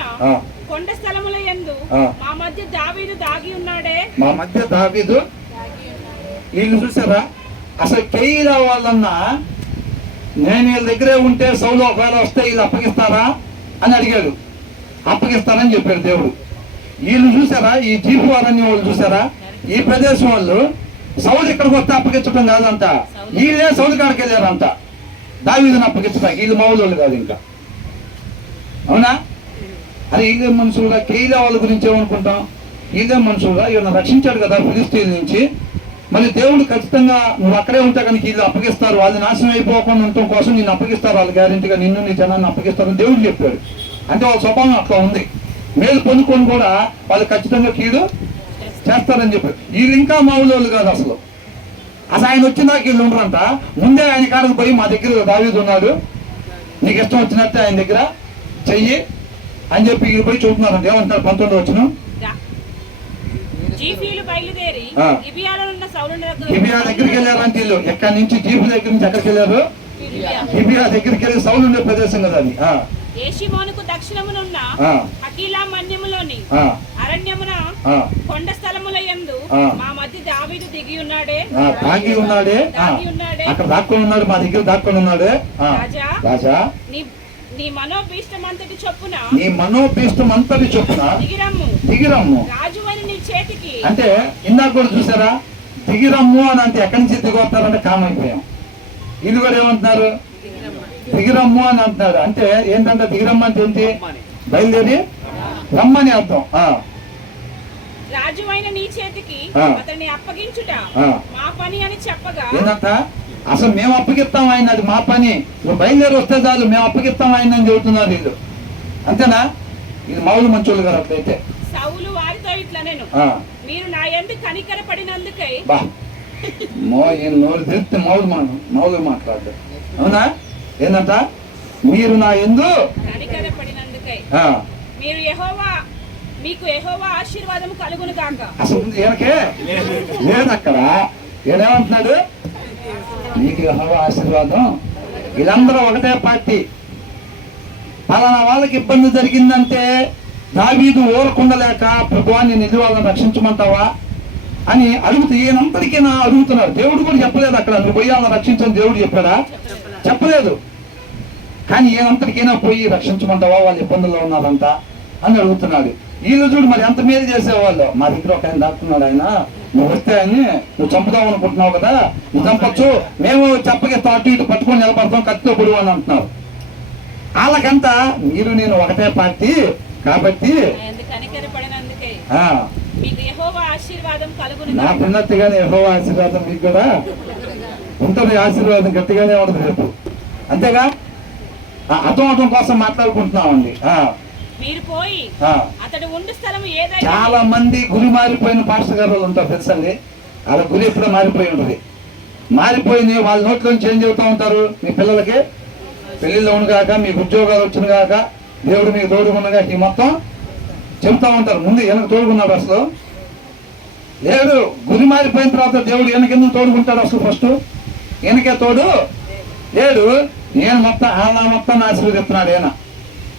కొండ స్థలముల యందు మా మధ్య దావీదు దాగి ఉన్నాడే. మా మధ్య దావీదు. వీళ్ళు చూసారా? అసలు కెయిలా వాళ్ళన్నా నేను వీళ్ళ దగ్గరే ఉంటే సౌలు ఒకవేళ వస్తే వీళ్ళు అప్పగిస్తారా అని అడిగాడు. అప్పగిస్తారని చెప్పాడు దేవుడు. వీళ్ళు చూసారా? ఈ జీపు అరణ్యం వాళ్ళు చూసారా? ఈ ప్రదేశం వాళ్ళు సౌలు ఇక్కడికి వస్తే అప్పగించడం కాదంట, వీళ్ళే సౌలు కాడికి వెళ్ళారంట దావీదుని అప్పగించడానికి. వీళ్ళు మామూలు కాదు ఇంకా. అవునా? అది వీళ్ళే మనుషులుగా. కెయిలా వాళ్ళ గురించి ఏమనుకుంటాం? వీళ్ళే మనుషులుగా. ఈయన రక్షించాడు కదా ఫిలిష్తీయుల నుంచి. మరి దేవుడు ఖచ్చితంగా నువ్వు అక్కడే ఉంటే కనుక వీళ్ళు అప్పగిస్తారు, వాళ్ళు నాశనం అయిపోకుండా ఉండటం కోసం నిన్ను అప్పగిస్తారు, వాళ్ళు గ్యారెంటీగా నిన్ను నీ జనాన్ని అప్పగిస్తారని దేవుడు చెప్పాడు. అంటే వాళ్ళ స్వభావం అట్లా ఉంది. మేలు పొందుకొని కూడా వాళ్ళు ఖచ్చితంగా కీడు చేస్తారని చెప్పారు. వీళ్ళు ఇంకా మామూలు వాళ్ళు కాదు అసలు. ఆయన వచ్చిందాక వీళ్ళు ఉండరంట. ముందే ఆయన కాడకు పోయి మా దగ్గర దావీదు ఉన్నాడు, నీకు ఇష్టం వచ్చినట్టే ఆయన దగ్గర చెయ్యి అని చెప్పి వీళ్ళు పోయి చూపుతున్నారంట. ఏమంటారు 19 వచనం? గిబియా దగ్గరికి వెళ్ళారంటే వీళ్ళు. ఎక్కడి నుంచి? జీపు దగ్గర నుంచి ఎక్కడికి వెళ్ళారు? గిబియా దగ్గరికి వెళ్ళి సౌలు ఉండే ప్రదేశం కదా అది. యెషీమోనుకు దక్షిణమునున్న హకీలా మన్యములోని అరణ్యమున కొండ స్థలముల యందు మా మధ్య దావీదు దిగి ఉన్నాడే. దాగి ఉన్నాడే, అక్కడ దాక్కొని ఉన్నాడు, మా దగ్గర దాక్కొని ఉన్నాడే. రాజా నీ మనోభీష్టమంతటి చొప్పున దిగిరమ్ము. రాజువైన నీ చేతికి. అంటే ఇందాక కూడా చూసారా? దిగిరమ్ము అని అంటే ఎక్కడి నుంచి దిగొస్తారంటే కామైపోయాం. ఇది కూడా ఏమంటున్నారు? దిగిరమ్ము అని అంటున్నారు. అంటే ఏంటంటే దిగిరమ్మ అంటే ఏంటి? బయలుదేరి రమ్మని అర్థం. రాజువైన నీ చేతికి అతన్ని అప్పగించుట మా పని అని చెప్పగా. ఏంటంట? అసలు మేము అప్పగిస్తాం ఆయన, అది మా పని, నువ్వు బయలుదేరి వస్తే చాలు, మేము అప్పగిస్తాం ఆయన అని చెబుతున్నారు వీళ్ళు. అంతేనా? ఇది మామూలు మంచోళ్ళు గారు. అట్లయితే సౌలు వారితో ఇట్లా నేను మీరు నా యందు కనికరపడినందుకై. నోరు తెరిస్తే మామూలు మాట్లాడతారు. అవునా? ఏంటంట? మీరు నా యందు కనికరపడినందుకై మీరు మీకు యెహోవా ఆశీర్వాదం కలుగును గాక. అసలు ఈయనకే లేదు అక్కడ. ఏమంటున్నాడు? నీకు యెహోవా ఆశీర్వాదం. వీళ్ళందరూ ఒకటే పార్టీ. పలానా వాళ్ళకి ఇబ్బంది జరిగిందంటే దావీదు ఊరకుండలేక ప్రభువా నేను ఇది వాళ్ళని రక్షించమంటావా అని అడుగుతూ ఈయనందరికీ అడుగుతున్నారు. దేవుడు కూడా చెప్పలేదు అక్కడ నువ్వు పోయి వాళ్ళని రక్షించని దేవుడు చెప్పాడా? చెప్పలేదు. కానీ ఈయనంతటికైనా పోయి రక్షించమంటావా, వాళ్ళ ఇబ్బందుల్లో ఉన్నారంట అని అడుగుతున్నాడు. వీళ్ళు చూడు మరి ఎంత మేలు చేసేవాళ్ళు. మా దగ్గర ఒక ఆయన దాక్కున్నాడు, ఆయన నువ్వు వస్తే ఆయన్ని నువ్వు చంపుదాం అనుకుంటున్నావు కదా, నువ్వు చంపచ్చు, మేము చెప్పగిస్తా అటు ఇటు పట్టుకొని నిలబడతాం, కత్తితో పొడువు అని అంటున్నారు. వాళ్ళకంతా మీరు నేను ఒకటే పార్టీ కాబట్టి నా పిన్నట్టుగానే యెహోవా ఆశీర్వాదం మీకు కూడా ఉంటుంది. ఆశీర్వాదం గట్టిగానే ఉంటుంది రేపు, అంతేగా. అర్థం కోసం మాట్లాడుకుంటున్నామండి. చాలా మంది గురి మారిపోయిన పాస్టర్ గారు వాళ్ళు ఉంటారు తెలుసండి. వాళ్ళ గురి ఎప్పుడో మారిపోయి ఉంటుంది. మారిపోయింది వాళ్ళ నోట్లోంచి ఏం చెబుతూ ఉంటారు, మీ పిల్లలకి పెళ్లిళ్ళు అవును కాక, మీకు ఉద్యోగాలు వచ్చిన కాక, దేవుడు మీకు తోడుకున్నగా ఈ మొత్తం చెబుతూ ఉంటారు. ముందు వెనక తోడుకున్నాడు అసలు లేడు. గురి మారిపోయిన తర్వాత దేవుడు వెనకెందుకు తోడుకుంటాడు అసలు? ఫస్ట్ వెనకే తోడు లేడు. నేను మొత్తం వాళ్ళ మొత్తం ఆశీర్వదిస్తున్నాడు ఈయన.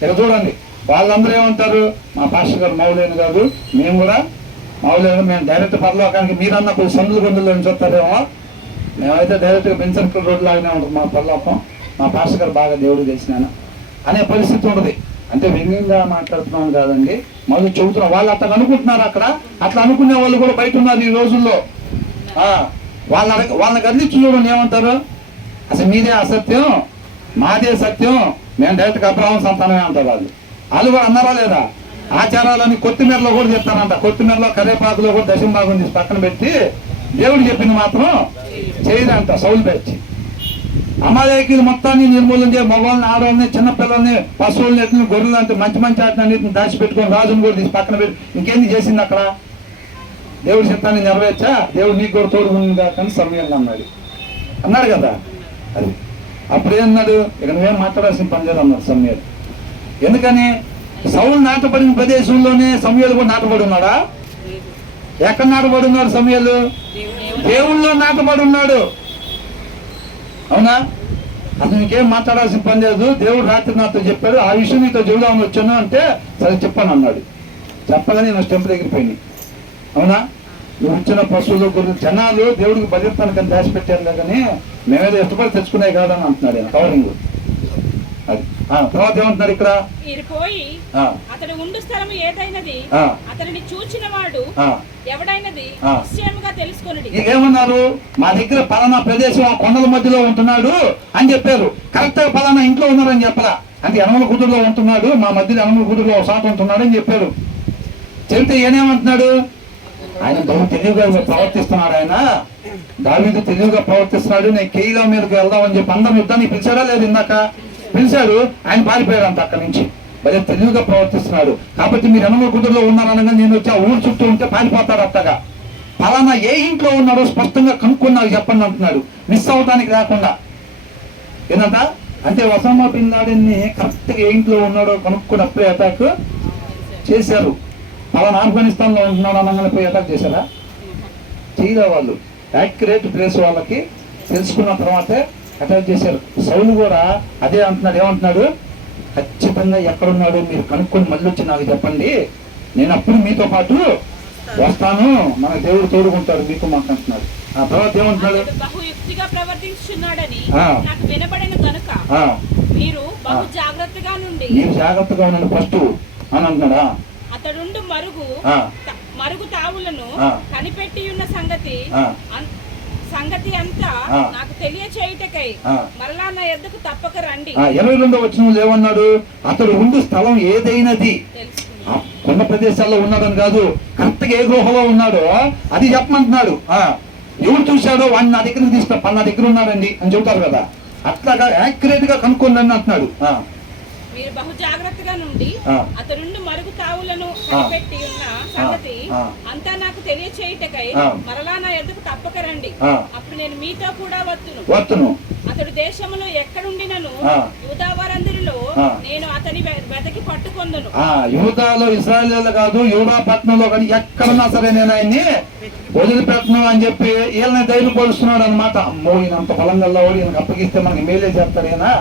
ఇక చూడండి, వాళ్ళందరూ ఏమంటారు, మా పాస్టర్ గారు మౌలేను కాదు, మేము కూడా మౌలేను, మేము డైరెక్ట్ పరలోకానికి, మీరన్నా కొంచెం సందులు గొంతుల్లో నుంచి వస్తారేమో, మేమైతే డైరెక్ట్గా బెంచర్కల్ రోడ్ లాగానే ఉంటుంది మా పరలోకం, మా పాస్టర్ గారు బాగా దేవుడు తెలిసినాను అనే పరిస్థితి ఉంటుంది. అంటే వ్యంగ్యంగా మాట్లాడుతున్నాం కాదండి, మొదలు చెబుతున్నాం. వాళ్ళు అట్లా అనుకుంటున్నారు అక్కడ, అట్లా అనుకునే వాళ్ళు కూడా బయట ఉన్నారు ఈ రోజుల్లో. వాళ్ళని కదిలించి చూడండి ఏమంటారు, అసలు మీదే అసత్యం, మాదే సత్యం, మేము డైరెక్ట్గా అబ్రాహ్మణ సంతానమే అంటారు వాళ్ళు. వాళ్ళు కూడా అన్నారా లేదా? ఆచారాలని కొత్తిమీరలో కూడా చెప్తారంట. కొత్తిమీరలో కరేపాకులో కూడా దశమ భాగం తీసి పక్కన పెట్టి దేవుడు చెప్పింది మాత్రం చేయదంట. సౌలు పెట్టి అమాలేకీలు మొత్తాన్ని నిర్మూలన చేయ, మగవాళ్ళని, ఆడవాళ్ళని, చిన్నపిల్లల్ని, పశువుల్ని, ఎట్లని, గొర్రెలు అంటే మంచి మంచి వాటిని దాచిపెట్టుకొని రాజును కూడా తీసి పక్కన పెట్టి ఇంకేంది చేసింది అక్కడ? దేవుడి చిత్తాన్ని నెరవేర్చా, దేవుడు నీకు కూడా తోడుగా కానీ సమయంగా అన్నాడు కదా. అది అప్పుడు ఏమన్నాడు, ఇక నువ్వేం మాట్లాడాల్సిన పని లేదు అన్నాడు సమయాలు. ఎందుకని? సౌలు నాటబడిన ప్రదేశంలోనే సమయాలు కూడా నాటబడి ఉన్నాడా? ఎక్కడ నాటబడి ఉన్నాడు సమయాలు? దేవుళ్ళలో నాటబడి ఉన్నాడు. అవునా? అసలు నీకేం మాట్లాడాల్సిన పని లేదు. దేవుడు రాత్రి నాతో చెప్పాడు, ఆ విషయం నీతో చెబుదామని వచ్చాను అంటే సరే చెప్పాను అన్నాడు. చెప్పగానే నేను స్టెంప్ దగ్గరిపోయింది. అవునా? నువ్వు ఇచ్చిన పశువులు గురించి జనాలు దేవుడికి బలిస్తానికి దాచిపెట్టారు కానీ మేమేదో ఇష్టపడి తెచ్చుకునే కాదని అంటున్నాడు ఆయన కవరింగ్. అది తర్వాత ఏమంటున్నాడు ఇక్కడ, అతడు ఉండు స్థలం ఏదైనది అతనిని చూచిన వాడు ఎవడైనది నిశ్చయముగా తెలుసుకొనుడి. ఏమన్నారు? మా దగ్గర పలానా ప్రదేశం ఆ కొండల మధ్యలో ఉంటున్నాడు అని చెప్పారు. కరెక్ట్ గా పలానా ఇంట్లో ఉన్నారని చెప్పరా. అంటే యనమల కుదురులో ఉంటున్నాడు, మా మధ్యలో యనమల కుదురులో ఒక సాట ఉంటున్నాడు అని చెప్పారు. చెబితే ఏనేమంటున్నాడు, ఆయన బహు తెలివిగా ప్రవర్తిస్తున్నాడు. ఆయన దావీదు తెలివిగా ప్రవర్తిస్తున్నాడు, నేను కేయిలా మీదకి వెళ్దామని చెప్పి అందరం యుద్ధాన్ని పిలిచాడా లేదు? ఇందాక పిలిచాడు, ఆయన పారిపోయాడు అంత అక్కడి నుంచి. భలే తెలివిగా ప్రవర్తిస్తున్నాడు కాబట్టి మీరు యనమల కుదురులో ఉన్నారనగా నేను వచ్చి ఆ ఊరు చుట్టూ ఉంటే పారిపోతాడు. అట్టగా పలానా ఏ ఇంట్లో ఉన్నాడో స్పష్టంగా కనుక్కొని నాకు చెప్పండి అంటున్నాడు, మిస్ అవడానికి రాకుండా. ఏంటంట అంటే ఒసామా బిన్ లాడెన్ని కరెక్ట్గా ఏ ఇంట్లో ఉన్నాడో కనుక్కున్నప్పుడే అటాక్ చేశారు. పలానా ఆఫ్ఘనిస్తాన్లో ఉంటున్నాడు అనగానే పోయి అటాక్ చేశారా? చేయలే. వాళ్ళు యాక్యురేట్ ప్లేస్ వాళ్ళకి తెలుసుకున్న తర్వాతే అటాక్ చేశారు. సౌలు కూడా అదే అంటున్నాడు. ఏమంటున్నాడు? ఖచ్చితంగా ఎక్కడున్నాడు మీరు కనుక్కొని మళ్ళీ వచ్చి నాకు చెప్పండి, నేను అప్పుడు మీతో పాటు వస్తాను, మన దేవుడు తోడుకుంటాడు మీకు మాకు అంటున్నాడు. ఆ తర్వాత ఏమంటున్నాడు? బహుయుక్తిగా ప్రవర్తిస్తున్నాడని నాకు వినబడిన కనుక మీరు బహు జాగ్రత్తగా నుండి, మీరు జాగ్రత్తగా ఉండండి ఫస్ట్ అని అంటున్నాడా. అతడుండు మరుగు తావులను కనిపెట్టి ఉన్న సంగతి అంతా నాకు తెలియచేయుటకై మరలా నా యొద్దకు తప్పక రండి. 22వ వచనంలో ఏమన్నాడు? అతడు ఉండు స్థలం ఏదైనది, కొండ ప్రదేశాల్లో ఉన్నాడని కాదు, కరెక్ట్ గా ఏ గృహలో ఉన్నాడో అది చెప్పమంటున్నాడు. ఎవరు చూశాడో వాడిని నా దగ్గరికి తీసుకురా, నా దగ్గర ఉన్నాడండి అని చెబుతారు కదా, అట్లాగా యాక్యురేట్ గా కనుక్కోండి అంటున్నాడు. మీరు బహు జాగ్రత్తగా నుండి అతడు మరుగు తావులను కనిపెట్టి ఉన్న సంగతి అంతా నాకు తెలియచేయుటకై మరలా నా యొద్దకు తప్పక రండి, అప్పుడు నేను మీతో కూడా వత్తును. అతడు దేశములో ఎక్కడుండినను యూదా వారందరిలో నేను అతని వెతకి పట్టుకొందును. యూదాలో ఇశ్రాయేలు కాదు, యూదా పట్టణంలో కానీ ఎక్కడున్నా సరే నేను ఆయన్ని వదిలిపెట్టను అని చెప్పి వీళ్ళని ధైర్యపరుస్తున్నాడు అనమాట. అమ్మో ఈయన అంత బలంగా ఓడి ఈయనకు అప్పగిస్తే మనకి మేలే చేస్తాడేనా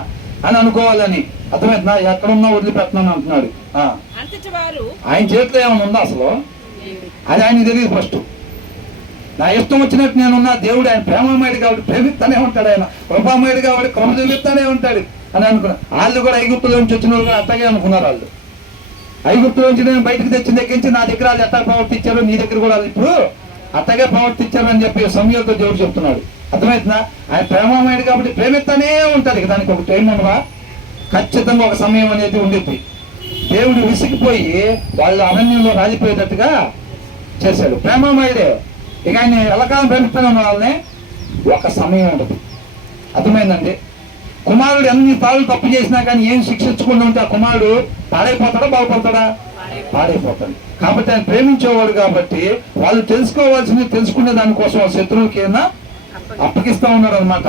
అని అనుకోవాలని. అర్థమైందా? ఎక్కడున్నా వదిలిపెట్టను అంటున్నాడు. ఆయన చేతిలో ఏమైనా ఉందా అసలు? అది ఆయన తెలియదు. ఫస్ట్ నా ఇష్టం వచ్చినట్టు నేనున్నా, దేవుడు ఆయన ప్రేమమయుడు కాబట్టి ప్రేమిస్తానే ఉంటాడు, ఆయన కృపామయుడు కాబట్టి కృప చూపిస్తానే ఉంటాడు అని అనుకున్నా. వాళ్ళు కూడా ఐగుప్తుల నుంచి వచ్చిన వాళ్ళు అట్టగే అనుకున్నారు. వాళ్ళు ఐగుప్తులోంచి నేను బయటకు తెచ్చిన దగ్గర నుంచి నా దగ్గర వాళ్ళు ఎట్లా ప్రవర్తించారో నీ దగ్గర కూడా వాళ్ళు ఇప్పుడు అట్టగే ప్రవర్తించారని చెప్పి సమయంతో దేవుడు చెప్తున్నాడు. అర్థమవుతుందా? ఆయన ప్రేమమయుడు కాబట్టి ప్రేమిస్తానే ఉంటాడు. దానికి ఒక టైం ఉండవా? ఖచ్చితంగా ఒక సమయం అనేది ఉండేది. దేవుడు విసిగిపోయి వాళ్ళు అరణ్యంలో రాలిపోయేటట్టుగా చేశాడు. ప్రేమమయుడే. ఇక ఆయన ఎల్లకాలం ప్రేమిస్తాను వాళ్ళని ఒక సమయం ఉంటుంది. అర్థమైందండి? కుమారుడు ఎన్ని సార్లు తప్పు చేసినా కానీ ఏం శిక్షించకుండా ఉంటే ఆ కుమారుడు పాడైపోతాడా బాగుపడతాడా? పాడైపోతాడు. కాబట్టి ఆయన ప్రేమించేవాడు కాబట్టి వాళ్ళు తెలుసుకోవాల్సింది తెలుసుకునే దానికోసం శత్రువుకి ఏమైనా అప్పగిస్తా ఉన్నాడు అనమాట.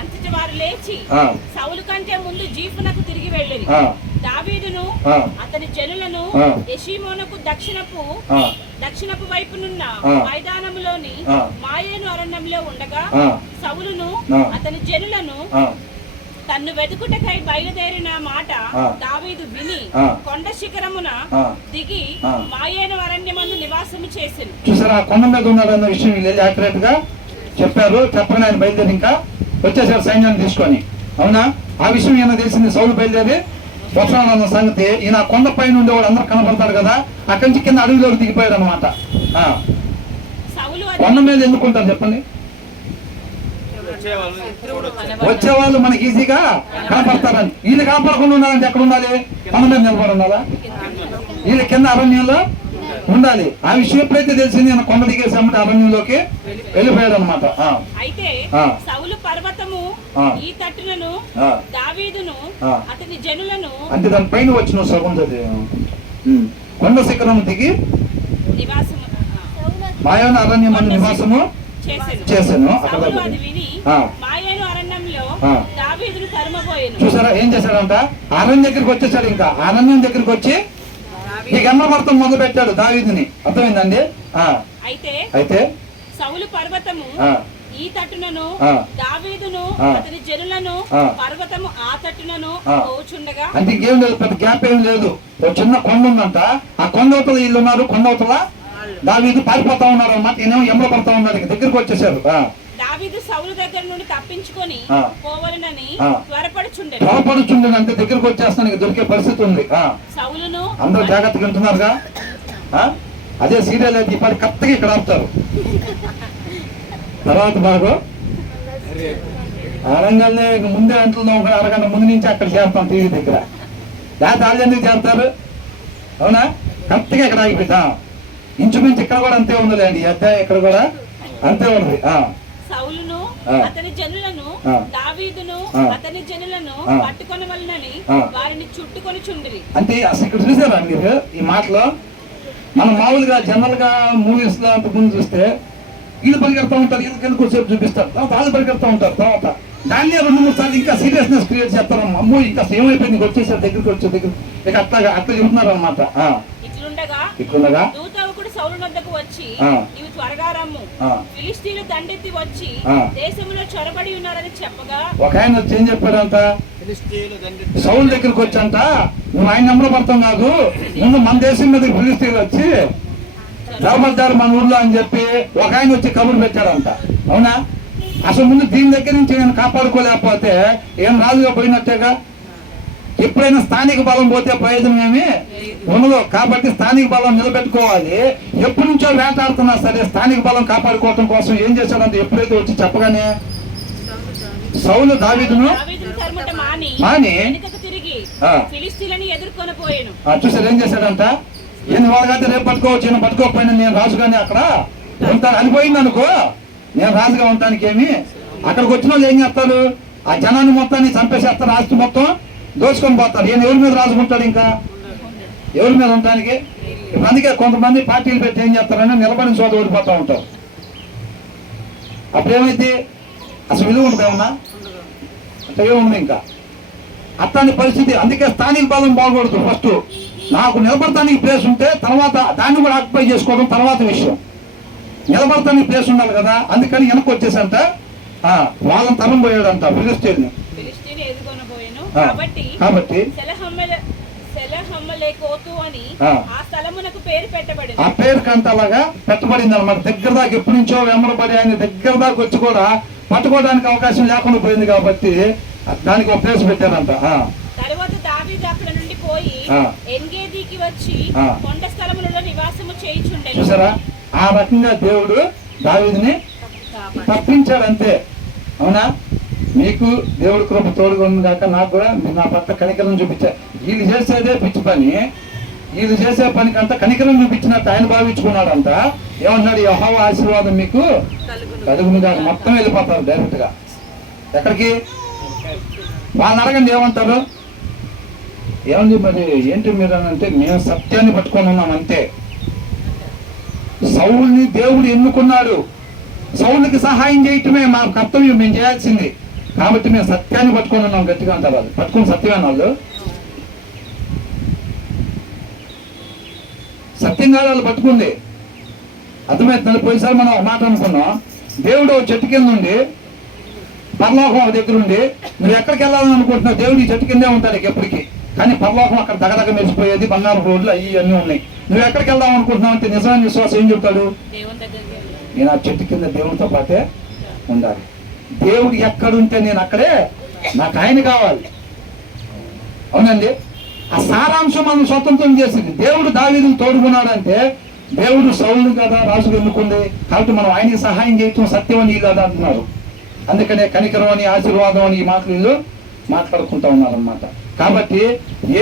అంతటి వారు లేచి సౌలు కంటే ముందు జీఫునకు తిరిగి వెళ్ళిరి. దావీదును అతని జనులను యెషీమోనుకు దక్షిణపు వైపునున్న మైదానములోని మాయేను అరణ్యంలో ఉండగా సౌలును అతని జనులను తన్ను వెతుకుటకై బయలుదేరిన మాట దావీదు విని కొండ శిఖరమున దిగి మాయేను అరణ్యమందు నివాసము చేసెను. చూసారా, కొండ మీద ఉన్నాడన్న విషయం వీళ్ళు యాక్యురేట్ గా చెప్పారు. చెప్పని ఆయన బయలుదేరి ఇంకా వచ్చేసారు సైన్యాన్ని తీసుకొని. అవునా? ఆ విషయం ఈయన తెలిసింది. సౌలు బయలుదేరి వస్తున్నాడన్న సంగతి ఈయన కొండ పైన ఉండేవాడు అందరూ కనపడతాడు కదా, అక్కడి నుంచి కింద అడవిలోకి దిగిపోయాడు అనమాట. కొండ మీద ఎందుకుంటారు చెప్పండి? వచ్చేవాళ్ళు మనకి ఈజీగా కనపడతారని. వీళ్ళు కాపాడకుండా ఉండాలంటే ఎక్కడ ఉండాలి? కొండ మీద నిలబడి ఉండాలా? వీళ్ళు కింద అరణ్యంలో ఉండాలి. ఆ విషయం ఎప్పుడైతే తెలిసింది ఆయన కొండ దిగేసామంటే అరణ్యంలోకి వెళ్ళిపోయాడు అనమాట. అయితే సౌలు పర్వతము ఈ తట్టులను దావీదును అతని జనులను అంటే దాని పైన వచ్చిన సగం కొండ శిఖరం దిగి మాయోను అరణ్యం అనే నివాసము చేశాను. చూసారా ఏం చేశాడంట? అరణ్యం దగ్గరికి వచ్చేసాడు. ఇంకా అరణ్యం దగ్గరికి వచ్చి ఈ గన్నపడతం మొదలు పెట్టాడు దావీదుని. అర్థమైందండి? అయితే సౌలు పర్వతము ఈ తట్టునను దావీదును అతని జనులను పర్వతము ఆ తట్టునను పోచుండగా, అంటే ఇంకేం లేదు, పెద్ద గ్యాప్ ఏం లేదు. ఒక చిన్న కొండ ఉందంట. ఆ కొండవతల వీళ్ళు ఉన్నారు, కొండవతల దావీదు పారిపోతా ఉన్నారు అన్నమాట. ఈయనేమో ఎంబ పడతా ఉన్నారు. దగ్గరికి వచ్చేసారు. దావీదు సౌలు దగ్గర నుండి తప్పించుకొని పోవాలని త్వరపడుచుండెను. అంటే దగ్గరికి వచ్చేస్తానికి దొరికే పరిస్థితి ఉంది. సౌలును అందరూ జాగ్రత్తగా ఉంటున్నారుగా. అదే సీరియల్ అయితే ఇప్పటి కరెక్ట్గా ఇక్కడ ఆపుతారు. తర్వాత బాగు అరంగానే ముందే అంటున్నాం, అరగంట ముందు నుంచి అక్కడ చేస్తాం టీవీ దగ్గర. లేకపోతే వాళ్ళు ఎందుకు చేస్తారు? అవునా? కరెక్ట్గా ఇక్కడ ఆగిపోతా. ఇంచుమించు ఇక్కడ కూడా అంతే ఉందిలేండి. అధ్యాయం ఇక్కడ కూడా అంతే ఉంది. సౌలును అతని జనులను దావీదును అతని జనులను పట్టుకొని వలనని వారిని చుట్టుకొని చుండిరి. అంటే అసలు ఇక్కడ చూసారా మీరు ఈ మాటలో? మనం మామూలుగా జనరల్ గా మూవీస్ లో అంత ముందు చూస్తే వీళ్ళు పరిగెడతా ఉంటారు, వీళ్ళకి కొంచెంసేపు చూపిస్తారు, తర్వాత వాళ్ళు పరిగెడతా ఉంటారు. తర్వాత దాన్ని 2-3 సార్లు ఇంకా సీరియస్నెస్ క్రియేట్ చేస్తారు. అమ్మో ఇంకా ఏమైపోయింది, వచ్చేసారు దగ్గరికి వచ్చే దగ్గర ఇక అట్లా చెబుతున్నారు అనమాట. ఇట్లుండగా దూత ఒకడు సౌలు వద్దకు వచ్చి, నీవు త్వరగా రమ్ము, ఫిలిష్తీయులు దండెత్తి వచ్చి దేశంలో చొరబడి ఉన్నారని చెప్పగా, ఒక ఆయన వచ్చి ఏం చెప్పాడంట? సౌలు దగ్గరికి వచ్చంట, నువ్వు ఆయన నెంబర్ పడతాం కాదు, ముందు మన దేశం మీద ఫిలిష్తీయులు వచ్చి చొరబడ్డారు మన ఊర్లో అని చెప్పి ఒక ఆయన వచ్చి కబురు పెట్టాడంట. అవునా? అసలు ముందు దీని దగ్గర నుంచి నేను కాపాడుకోలేకపోతే ఏం రాజుగా పోయినట్టేగా. ఎప్పుడైనా స్థానిక బలం పోతే ప్రయోజనం ఏమి ఉండదు. కాబట్టి స్థానిక బలం నిలబెట్టుకోవాలి. ఎప్పటి నుంచో వేటాడుతున్నా సరే స్థానిక బలం కాపాడుకోవటం కోసం ఏం చేశాడంటే ఎప్పుడైతే వచ్చి చెప్పగానే సౌలు దావీదును మాని చూసారు ఏం చేశాడంట? ఏంది వాళ్ళకైతే రేపు పట్టుకోవచ్చు, నేను పట్టుకోకపోయినా నేను రాజుగానే అక్కడ ఉంటాను అనిపోయింది అనుకో. నేను రాజుగా ఉంటానికి ఏమి, అక్కడికి వచ్చిన వాళ్ళు ఏం చేస్తారు? ఆ జనాన్ని మొత్తాన్ని చంపేసేస్తారు, ఆస్తి మొత్తం దోచుకొని పోతారు. ఈయన ఎవరి మీద రాజుకుంటాడు? ఇంకా ఎవరి మీద ఉండటానికి? అందుకే కొంతమంది పార్టీలు పెట్టి ఏం చేస్తారని నిలబడిన చోట ఓడిపోతూ ఉంటారు. అప్పుడేమైంది? అసలు విలువ ఉంటుందేమన్నా? అంటే ఏముంది ఇంకా అట్లాంటి పరిస్థితి. అందుకే స్థానిక బలం బాగూడదు. ఫస్ట్ నాకు నిలబడటానికి ప్లేస్ ఉంటే తర్వాత దాన్ని కూడా ఆక్యుపై చేసుకోవడం తర్వాత విషయం. నిలబడటానికి ప్లేస్ ఉండాలి కదా. అందుకని వెనక్కి వచ్చేసంట వాళ్ళని తరం పోయాడంట ఫిలిష్తీయుని. కాబట్టి ఆ పేరు కంటలాగా పెట్టబడింది అనమాట. దగ్గర దాకా ఎప్పటి నుంచో వెంబడబడి ఆయన దగ్గర దాకా వచ్చి కూడా పట్టుకోవడానికి అవకాశం లేకుండా పోయింది కాబట్టి దానికి ఒక ప్లేస్ పెట్టారంట. తర్వాత దావీదు అక్కడ నుండి పోయి ఎన్గేదికి వచ్చి కొండ స్థలములలో నివాసము చేయుచుండెను. చూసారా, ఆ రకంగా దేవుడు దావీదుని తప్పించాడు అంతే. అవునా? మీకు దేవుడి కృప తోడుగా ఉంది కాక నాకు కూడా నా పట్ల కనికరం చూపించారు. వీళ్ళు చేసేదే పిచ్చి పని, వీళ్ళు చేసే పనికి అంతా కనికరం చూపించినట్టు ఆయన భావించుకున్నాడంట. ఏమన్నాడు? యెహోవా ఆశీర్వాదం మీకు కలుగును కాక. మొత్తం వెళ్ళిపోతారు డైరెక్ట్ గా. ఎక్కడికి? వాళ్ళని అడగండి ఏమంటారు? ఏమండి మరి ఏంటి మీరు అని అంటే, మేము సత్యాన్ని పట్టుకొని ఉన్నాం అంతే. సౌలుని దేవుడు ఎన్నుకున్నాడు, సౌలుకి సహాయం చేయటమే మా కర్తవ్యం, మేము చేయాల్సింది. కాబట్టి మేము సత్యాన్ని పట్టుకొని ఉన్నాం గట్టిగా అంటారు. వాళ్ళు పట్టుకుని సత్యమైన వాళ్ళు సత్యం కాదు వాళ్ళు పట్టుకుంది. అర్థమవుతుంది. పోయిసారి మనం ఒక మాట అనుకున్నాం, దేవుడు చెట్టు కింద ఉండి పరలోకం ఒక దగ్గర ఉండి నువ్వు ఎక్కడికి వెళ్ళాలని అనుకుంటున్నావు, దేవుడు ఈ చెట్టు కిందే ఉంటాడు ఎప్పటికీ. కానీ పరలోకం అక్కడ దగదగ మెరిసిపోయేది, బంగారు రోడ్లు అవి అన్నీ ఉన్నాయి. నువ్వు ఎక్కడికి వెళ్దాం అనుకుంటున్నావు అంటే నిజమైన విశ్వాసం ఏం చెప్తాడు? నేను ఆ చెట్టు కింద దేవుడితో పాటే ఉండాలి. దేవుడు ఎక్కడుంటే నేను అక్కడే, నాకు ఆయన కావాలి. అవునండి. ఆ సారాంశం మనం స్వతంత్రం చేసింది. దేవుడు దావీదును తోడుకున్నాడంటే దేవుడు సౌలుని కదా రాజుకు ఎన్నుకుంది, కాబట్టి మనం ఆయనకి సహాయం చేయటం సత్యం అని వీళ్ళు అంటున్నారు. అందుకనే కనికరం అని, ఆశీర్వాదం అని ఈ మాటలు వీళ్ళు మాట్లాడుకుంటా ఉన్నారన్నమాట. కాబట్టి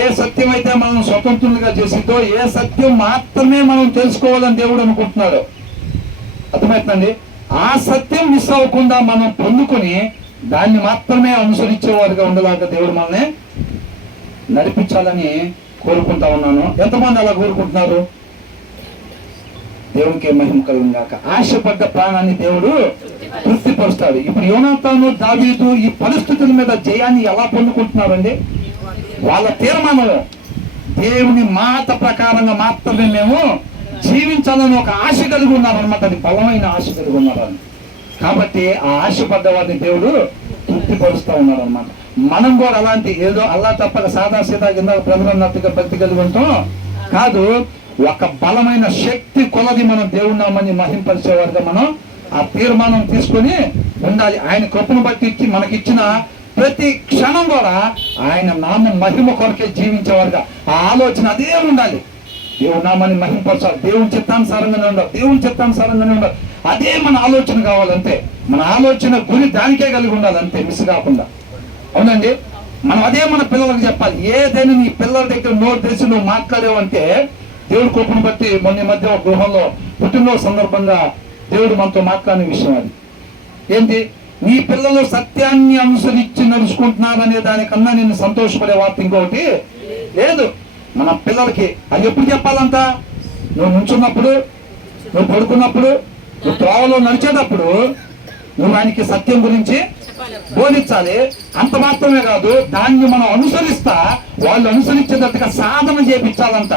ఏ సత్యం అయితే మనం స్వతంత్రులుగా చేసిందో, ఏ సత్యం మాత్రమే మనం తెలుసుకోవాలని దేవుడు అనుకుంటున్నాడు. అర్థమవుతుందండి. ఆ సత్యం మిస్ అవ్వకుండా మనం పొందుకొని దాన్ని మాత్రమే అనుసరించేవారుగా ఉండేలాగా దేవుడు మనల్ని నడిపించాలని కోరుకుంటా ఉన్నాను. ఎంతమంది అలా కోరుకుంటున్నారు? దేవునికి మహిమ కలుగును గాక. ఆశపడ్డ ప్రాణాన్ని దేవుడు తృప్తిపరుస్తాడు. ఇప్పుడు యోనాతాను, దావీదు ఈ పరిస్థితుల మీద జయాన్ని ఎలా పొందుకుంటున్నారండి? వాళ్ళ తీర్మానం దేవుని మాట ప్రకారంగా మాత్రమే మేము జీవించాలని ఒక ఆశ కలిగి ఉన్నారనమాట. అది బలమైన ఆశ కలిగి ఉన్నారని. కాబట్టి ఆ ఆశపడ్డ వారిని దేవుడు తృప్తిపరుస్తూ ఉన్నాడు అనమాట. మనం కూడా అలాంటి ఏదో అల్లా తప్పక సాదా సీదా కింద ప్రజలన్నట్టుగా భక్తి కలిగి ఉంటాం కాదు. ఒక బలమైన శక్తి కొలది మనం దేవుడి నామాన్ని మహింపరిచేవారుగా మనం ఆ తీర్మానం తీసుకొని ఉండాలి. ఆయన కృపను బట్టి ఇచ్చి మనకిచ్చిన ప్రతి క్షణం కూడా ఆయన నామం మహిమ కొరకే జీవించేవారుగా ఆ ఆలోచన అదే ఉండాలి. దేవుడి నామాన్ని మహింపరచాలి, దేవుని చిత్తానుసారంగానే ఉండాలి, దేవుని చిత్తానుసారంగానే ఉండాలి. అదే మన ఆలోచన కావాలంతే. మన ఆలోచన గురి దానికే కలిగి ఉండాలి అంతే, మిస్ కాకుండా. అవునండి. మనం అదే మన పిల్లలకు చెప్పాలి. ఏదైనా నీ పిల్లల దగ్గర నోరు తెరిచి నువ్వు మాట్లాడేవంటే దేవుడి కృపను బట్టి మొన్న మధ్య ఒక గృహంలో పుట్టినరోజు సందర్భంగా దేవుడు మనతో మాట్లాడిన విషయం అది. ఏంటి? నీ పిల్లలు సత్యాన్ని అనుసరించి నడుచుకుంటున్నారనే దానికన్నా నేను సంతోషపడే వార్త ఇంకొకటి లేదు. మన పిల్లలకి అది ఎప్పుడు చెప్పాలంట? నువ్వు నుంచున్నప్పుడు, నువ్వు పడుకున్నప్పుడు, నువ్వు త్రోవలో నడిచేటప్పుడు నువ్వు ఆయనకి సత్యం గురించి బోధించాలి. అంత మాత్రమే కాదు, దాన్ని మనం అనుసరిస్తా వాళ్ళు అనుసరించేటట్టుగా సాధన చేపించాలంట.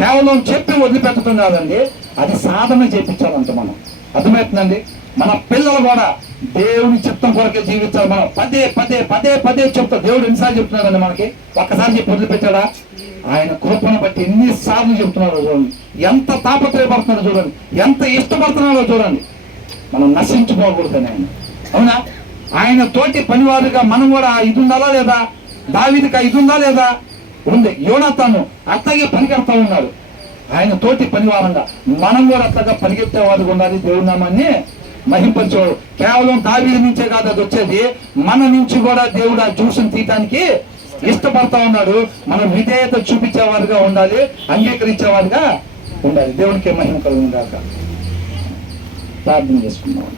కేవలం చెప్పి వదిలిపెట్టడం కాదండి, అది సాధన చేపించాలంట మనం. అర్థమవుతుందండి. మన పిల్లలు కూడా దేవుని చిత్తం కొరకే జీవించాలి. మనం పదే పదే పదే పదే చెప్తా. దేవుడు ఎన్నిసార్లు చెప్తున్నాడండి మనకి? ఒక్కసారి చెప్పి వదిలిపెట్టాడా? ఆయన కృపను బట్టి ఎన్నిసార్లు చెప్తున్నాడో చూడండి. ఎంత తాపత్రయపడుతున్నాడో చూడండి, ఎంత ఇష్టపడుతున్నాడో చూడండి. మనం నశించుకోకూడదని ఆయన. అవునా? ఆయన తోటి పనివారుగా మనం కూడా ఇది ఉండాలా లేదా? దావీదుకి ఇది ఉందా లేదా? ఉంది. యోనాతాను అట్లాగే పరిగెడతా ఉన్నాడు. ఆయన తోటి పనివారంగా మనం కూడా అట్లాగా పరిగెత్తేవారుగా ఉండాలి. దేవుడి నామాన్ని మహింపరిచేవాడు. కేవలం దావీదు నుంచే కాదు అది వచ్చేది, మన నుంచి కూడా దేవుడు ఆ జ్యూస్ని తీయటానికి ఇష్టపడతా ఉన్నాడు. మనం విధేయత చూపించేవారుగా ఉండాలి, అంగీకరించేవారుగా ఉండాలి. దేవునికి మహిమ కలుగును గాక. ప్రార్థన చేసుకుందాం.